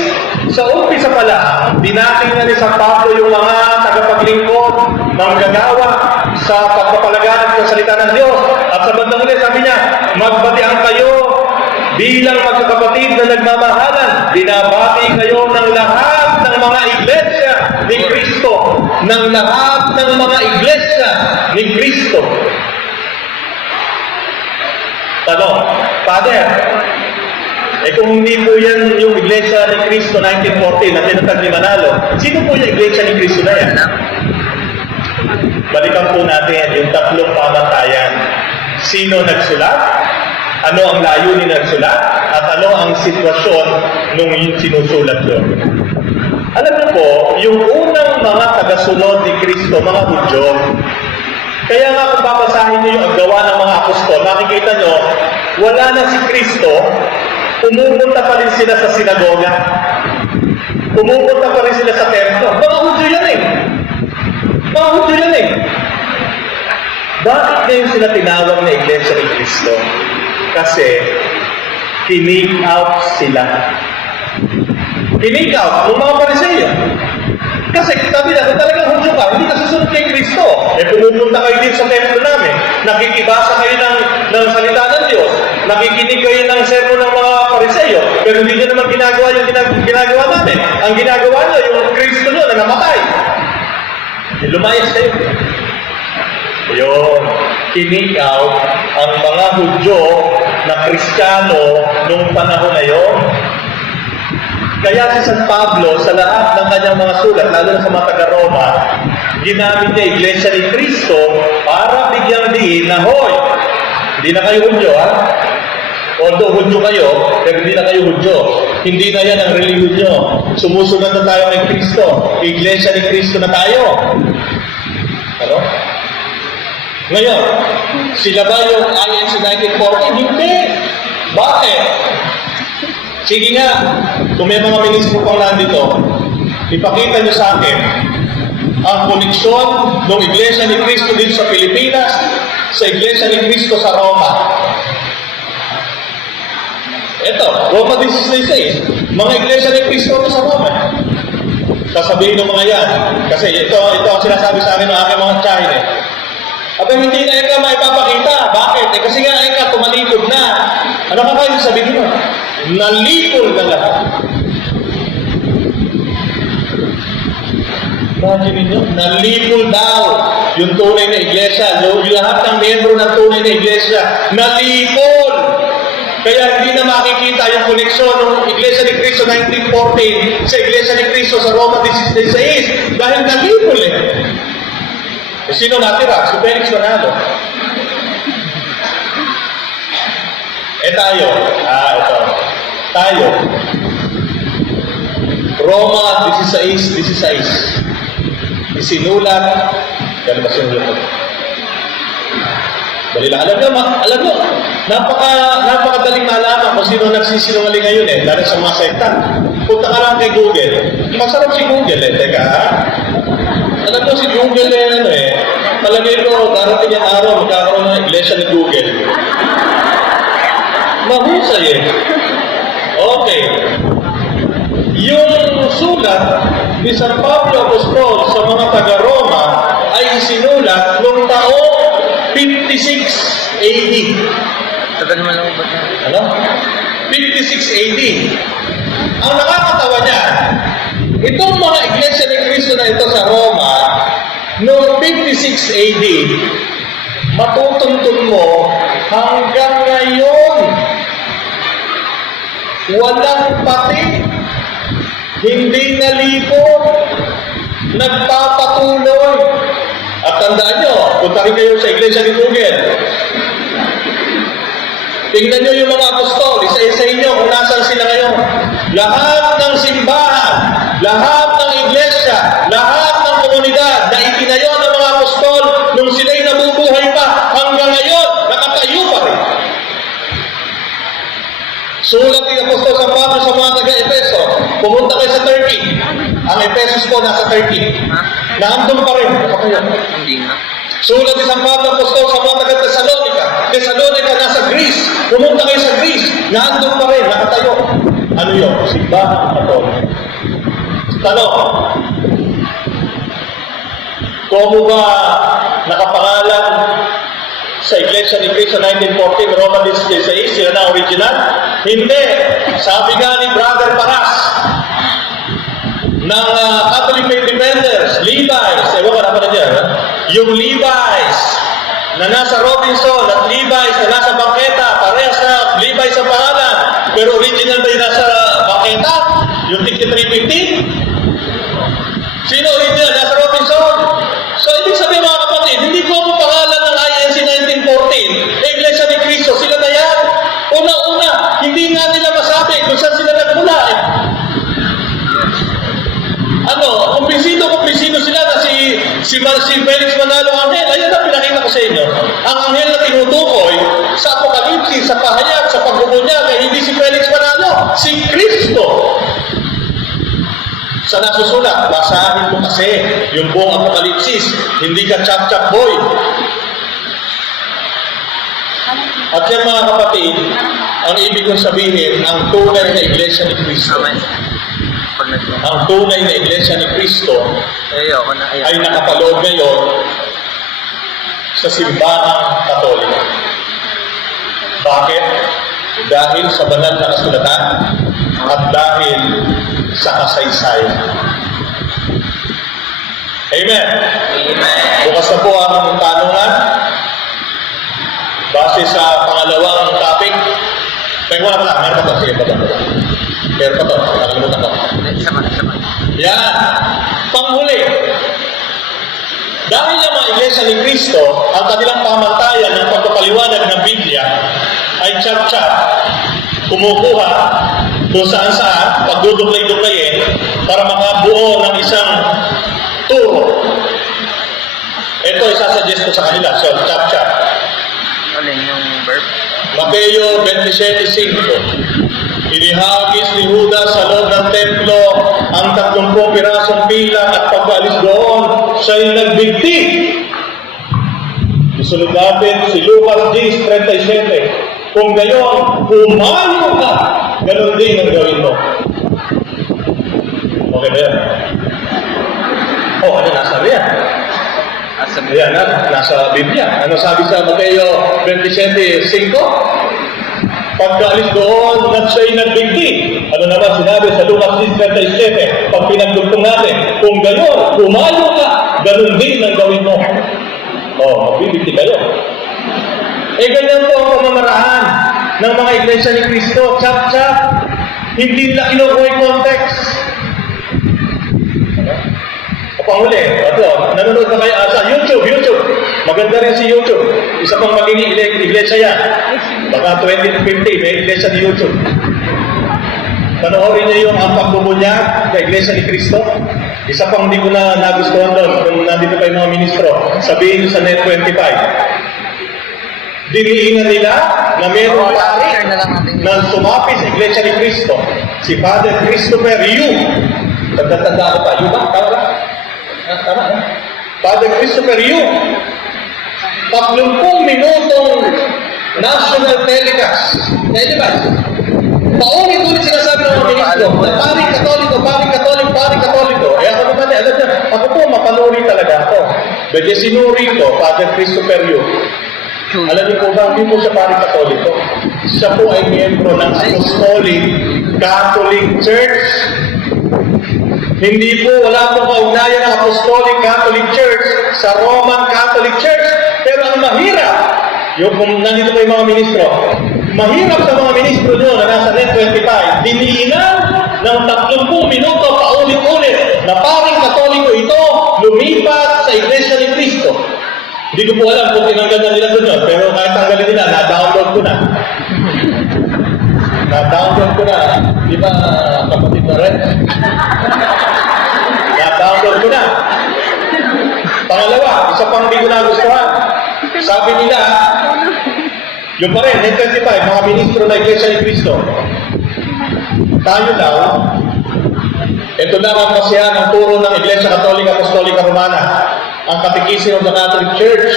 sa umpisa pa lang, dinating na ni San Pablo yung mga tagapaglingkod, manggagawa sa pagpapalaganap ng salita ng Diyos. At sa bandang huli, sabi niya, magbatian kayo bilang magkakapatid na nagmamahalan, binabati kayo ng lahat ng mga iglesia ni Kristo. Ng lahat ng mga iglesia ni Kristo. Tanong, Father, kung hindi po yan yung iglesia ni Kristo 1914 na tinatag ni Manalo, sino po yung iglesia ni Kristo na yan? Balikan po natin yung tatlong pamantayan. Sino nagsulat? Ano ang layunin ng nagsulat? At ano ang sitwasyon nung sinusulat yun? Alam niyo po, yung unang mga tagasunod ni Kristo, mga Hudyo, kaya nga kung babasahin niyo yung gawa ng mga apostol, makikita niyo, wala na si Kristo, pumupunta pa rin sila sa sinagoga. Pumupunta pa rin sila sa templo. Mga Hudyo yan eh. Mga Hudyo yan eh. Bakit ngayon sila tinawag na Iglesia ni Kristo? Kasi, kinig out sila. Kinig out ng mga Pariseo. Kasi sabi na, kung talagang Hudyo ka, hindi ka susunod kay Kristo. Pumupunta kayo din sa templo namin. Nakikibasa kayo ng salita ng Diyos. Nakikinig kayo ng sermon ng mga Pariseo. Pero hindi nyo naman ginagawa yung ginagawa namin. Ang ginagawa nyo, yung Kristo nyo na namatay. Lumayas kayo. Yun. Kinig out ang mga Hudyo na Kristiyano nung panahon na yun. Kaya si San Pablo, sa lahat ng kanyang mga sulat, lalo na sa mga taga-Roma, ginamit niya Iglesia ni Kristo para bigyang diin na, hoy, hindi na kayo Hudyo, ha? Although Hudyo kayo, pero hindi na kayo Hudyo. Hindi na yan ang religion nyo. Sumusunod na tayo kay Kristo. Iglesia ni Kristo na tayo. Ano? Ngayon, sila ba yung INC 1940? Hindi. Bakit? Sige nga, kung may mga ministro pang nandito, ipakita niyo sa akin ang koneksyon ng Iglesia ni Kristo dito sa Pilipinas sa Iglesia ni Kristo sa Roma. Ito, Roma 16:6. Mga Iglesia ni Kristo sa Roma. Sasabihin ng mga yan. Kasi ito ang sinasabi sa akin ng aking mga China. Abang hindi na ikaw maipapakita. Bakit? Kasi nga ikaw tumalikod na. Ano ka kayo sabihin mo? Nalikod na lahat. Imagine ninyo, nalikod daw yung tunay na iglesia. Yung lahat ng membro ng tunay na iglesia, nalikod. Kaya hindi na makikita yung koneksyon ng Iglesia ni Cristo 1914 sa Iglesia ni Cristo sa Roma 16:6 dahil nalikod eh. Sino natira? Si Felix Manalo. Tayo. Ito. Tayo. Roma 16:16. Isinulat. Gano'n ba sinulat ito? Dali lang. Alam nyo, napakadaling malaman kung sino nagsisinungaling ngayon eh, lalo sa mga sekta. Punta ka lang kay Google. Masarap si Google eh. Teka ha? Alam mo si Google palagay ko, darating yung araw, magkakaroon ng iglesia ni Google. Mahusay eh. Okay. Yung sulat ni San Pablo Apostol sa mga taga-Roma ay isinulat noong taong 56 AD. Tagal naman lang ba? Ano? 56 AD. Ang nakakatawa niya, itong mga iglesia ni Cristo na ito sa Roma, noong 56 AD, matutuntun mo hanggang ngayon, walang pati, hindi nalipot, nagpapatuloy. At tandaan nyo, punta rin kayo sa iglesia ni Google. Tingnan nyo yung mga apostol, isa-isahin nyo kung nasan sila ngayon. Lahat ng simbahan, lahat ng iglesia, lahat ng komunidad na itinayo ng mga apostol nung sila'y nabubuhay pa, hanggang ngayon, nakatayo pa rin. Sulat ni Apostol San Pablo sa mga taga-Epeso, pumunta kayo sa Turkey. Ang Ephesus po nasa Turkey. Naandun pa rin. Hindi na. Sulat ni San Pablo Apostol sa mga taga-Thessalonica. Thessalonica nasa Greece. Pumunta kayo sa Greece. Naandun pa rin. Nakatayo. Ano yun? Simbahan Katolik. Tanong. Kung ba nakapangalan sa sa Iglesia ni Cristo 1914, Roman 16, sila na original? Hindi. Sabi nga ni Brother Paras, ng Catholic Faith Defenders, Levi's, ewan ka na dyan, ha? Yung Levi's na nasa Robinson at Levi's na nasa Bangketa, parehas na Levi's ang pangalan, pero original ba yung nasa Bangketa? Yung ticket 350? Sino original? Nasa Robinson. So, ibig sabihin mga kapatid, hindi ko ang pangalan ng INC 1914, Iglesia ni Cristo, sila na yan. Una-una, hindi nga nila masabi kung saan sila nagmula. Kumpisido sila na si Felix Manalo Angel. Ayan na, pinakita ko sa inyo. Ang anghel na tinutukoy sa Apokalipsis, sa pahayag, sa pagbubunyag, ay hindi si Felix Manalo, si Kristo. Sa nasusulat, basahin mo kasi yung buong Apokalipsis, hindi ka chap-chap boy. At yan mga kapatid, ang ibig kong sabihin, ang tunay na Iglesia ni Cristo, ang tunay na Iglesia ni Cristo ay nakapaloob ngayon sa simbahang Katoliko. Bakit? Dahil sa banal na kasulatan at dahil sa kasaysayan. Amen? Amen. Bukas na po ang tanungan base sa pangalawang topic. Teka wala pala, meron pa to. Sige, meron pa to. Nakalimutan ko. Yan. Panghuli. Dahil ang mga Iglesia ni Cristo, ang kanilang pamantayan ng pagpapaliwanag ng Biblia ay chap-chap, kumukuha kung saan-saan, pagduduklay-duklayin para makabuo ng isang turo. Ito isasuggest ko sa kanila. So, chap-chap. Alin yung verb? Mateo 27:5. Inihagis ni Judas sa loob ng templo ang 30 pirasong pila at pag-alis doon, siya'y nagbigti. Isunod natin si Lucas 10:37. Kung gayon, humayo ka, ganun din ang gawin mo. Okay ba yan? Oh, ano nasa yan? Ayan, nasa Biblia. Ano sabi sa Mateo 27:5? Pagkaalis doon, siya'y nagbigti. Ano naman sinabi sa Lucas 10:37? Pag pinagdugtong natin, kung gayon, humayo ka, ganun din ang gawin mo. Oh, magbibigti kayo. Ganyan po ang pamamaraan ng mga Iglesia ni Cristo. Chap-chap. Hindi nila kinukuha yung context. Panghuli, nanonood na kayo sa YouTube. Maganda rin si YouTube. Isa pang magiging iglesia yan. Baka 2050, may iglesia ni YouTube. Panoorin niyo yung ang pagbubunyag sa Iglesia ni Cristo. Isa pang hindi ko na nagustuhan doon kung nandito pa yung mga ministro. Sabihin niyo sa Net 25. Diniingan nila na mayroong pari na sumapi sa Iglesia ni Cristo. Si Father Christopher Yu. Tanda ko pa. Yu ba? Tama. Father Christopher Yu. 30 minutong national telecast. Paulit-ulit sinasabi ng mga ministro, paring Katoliko. Ako naman, alam niya, ako po, mapanuri talaga ako. But sinuri ko, Father Christopher Yu. Alam niyo po ba, hindi po siya paring Katoliko. Siya po ay miyembro ng Apostolic Catholic Church. Hindi po, wala po kaugnayan ng Apostolic Catholic Church sa Roman Catholic Church. Pero ang mahirap, yung kung nandito po yung mga ministro, mahirap sa mga ministro nyo na nasa Net 25, diniinan ng 30 minuto paulit-ulit na paring Katoliko ito, lumipat sa Iglesia ni Cristo. Hindi ko po alam kung tinanggal na nila doon yun, pero kahit tanggalin nila, na-download ko na. Di ba, kapatid na rin? Na-download ko na. Pangalawa, isa pang hindi ko nagustuhan. Sabi nila, yung pa rin, Net 25, mga ministro na Iglesia ni Cristo. Tayo daw, ito lang ang kasiyahan ng turo ng Iglesia Katolika Apostolika Romana, ang Catechism of the Catholic Church.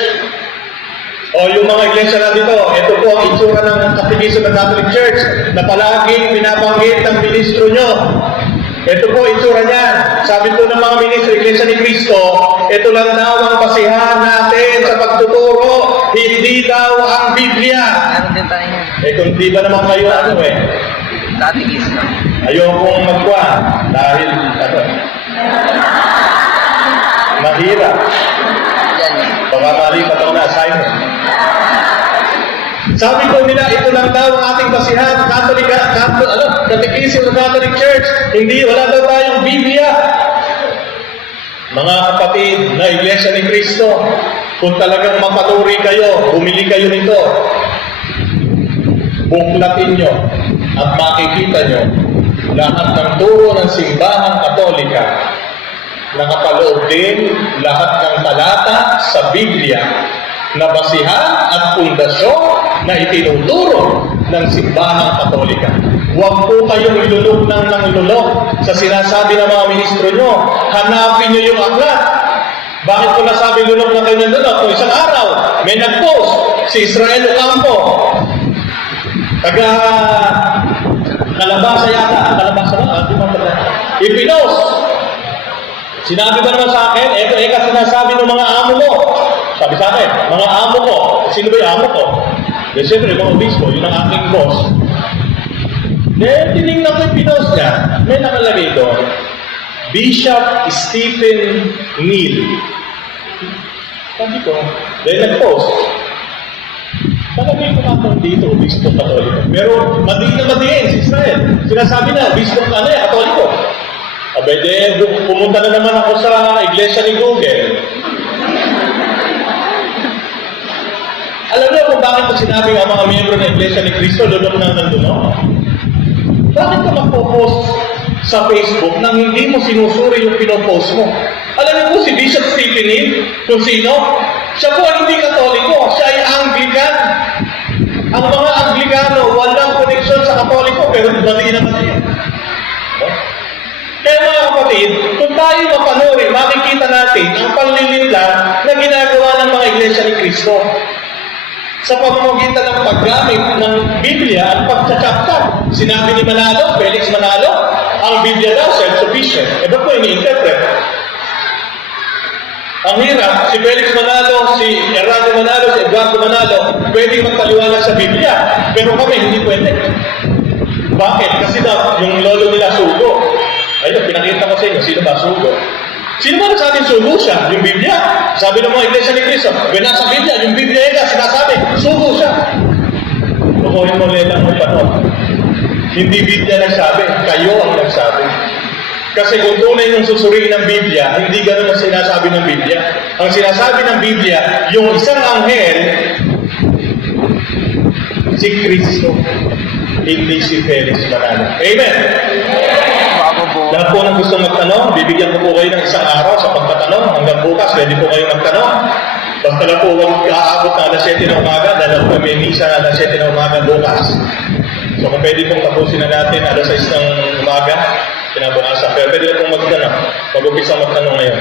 O yung mga iglesia na dito, ito po ang itsura ng Catechism of the Catholic Church na palaging binabanggit ng ministro nyo. Ito po itsura niyan. Sabi po ng mga ministro, Iglesia ni Cristo, ito lang daw ang basihan natin sa pagtuturo, hindi daw ang Biblia. Meron din tayo yun. Kung di ba naman kayo Dati is na. ayokong magkuha dahil mahirap. Yan yun. Baka mali pa ito na assignment. Sabi ko nila, ito lang daw ang ating basihan, Catechism ng Catholic Church. Hindi, wala daw tayong Biblia. Mga kapatid na Iglesia ni Cristo, kung talagang mapanuri kayo, bumili kayo nito, buklatin nyo at makikita nyo lahat ng turo ng simbahang Katolika. Nakapaloob din lahat ng talata sa Biblia na basihan at pundasyon na itinuturo ng simbahang Katolika. Huwag po kayong ilulog ng lulok sa sinasabi ng mga ministro nyo. Hanapin nyo yung aklat. Bakit ko nasabi lulok na kayo ng lulok? Kung isang araw, may nag-post si Israel Ocampo. Taga Kalabasa yata. Kalabasa na? Di ba taga? Ipinost. Sinabi ba naman sa akin, ito sinasabi ng mga amo mo. Sabi sa akin, mga amo ko. Sino ba yung amo ko? Then siyempre, mga obispo, yun ang aking boss. Then, tinignan ko yung pinost niya. May nakalagay doon, Bishop Stephen Neal. Sabi ko, then nag-post. Talagay ko naman dito, obispo Katoliko. Pero, madiin si Israel. Sinasabi na, obispo Katoliko. Abay, then, pumunta na naman ako sa iglesia ni Google. Alam niyo kung bakit ko sinabi ang mga miyembro ng Iglesia ni Cristo, lulok na nanduno? Bakit ka magpo-post sa Facebook nang hindi mo sinusuri yung pinopost mo? Alam niyo po si Bishop Stephen Neal, kung sino? Siya po ay hindi Katoliko, siya ay Anglican. Ang mga Anglikano, walang koneksyon sa Katoliko, pero mali naman siya. Kaya mga kapatid, kung tayo mapanuri, makikita natin ang panlilinlang na ginagawa ng mga Iglesia ni Cristo sa pamamagitan ng paggamit ng Biblia at pagtsatsaktag. Sinabi ni Manalo, Felix Manalo, ang Biblia daw self-sufficient. E ba po ini-interpret? Ang hirap, si Felix Manalo, si Errado Manalo, si Eduardo Manalo, pwedeng magpaliwanag sa Biblia. Pero kami, hindi pwede. Bakit? Kasi daw, yung lolo nila sugo. Ayun, pinakita ko sa inyo, sino ba sugo? Sino ba nagsabing sugo siya? Yung Biblia. Sabi ng mga Iglesia ni Cristo, when nasa Biblia, yung Biblia nila sinasabi, sugo siya. Lukuhin mo nila ang panon. Hindi Biblia nagsabi, kayo ang nagsabi. Kasi kung tunay yung susuriin ng Biblia, hindi ganun ang sinasabi ng Biblia. Ang sinasabi ng Biblia, yung isang anghel, si Cristo, hindi si Felix Manalo. Amen! Lahat po ng gustong magtanong, bibigyan ko po kayo ng isang araw sa pagtatanong. Hanggang bukas, pwede po kayong magtanong. Basta lang po huwag aabot na alas 7 ng umaga dahil po may misa na alas 7 ng umaga bukas. So kung pwede pong tapusin na natin alas 6 ng umaga, kinabukasan. Pero pwede pong magtanong. Mag-umpisa magtanong ngayon.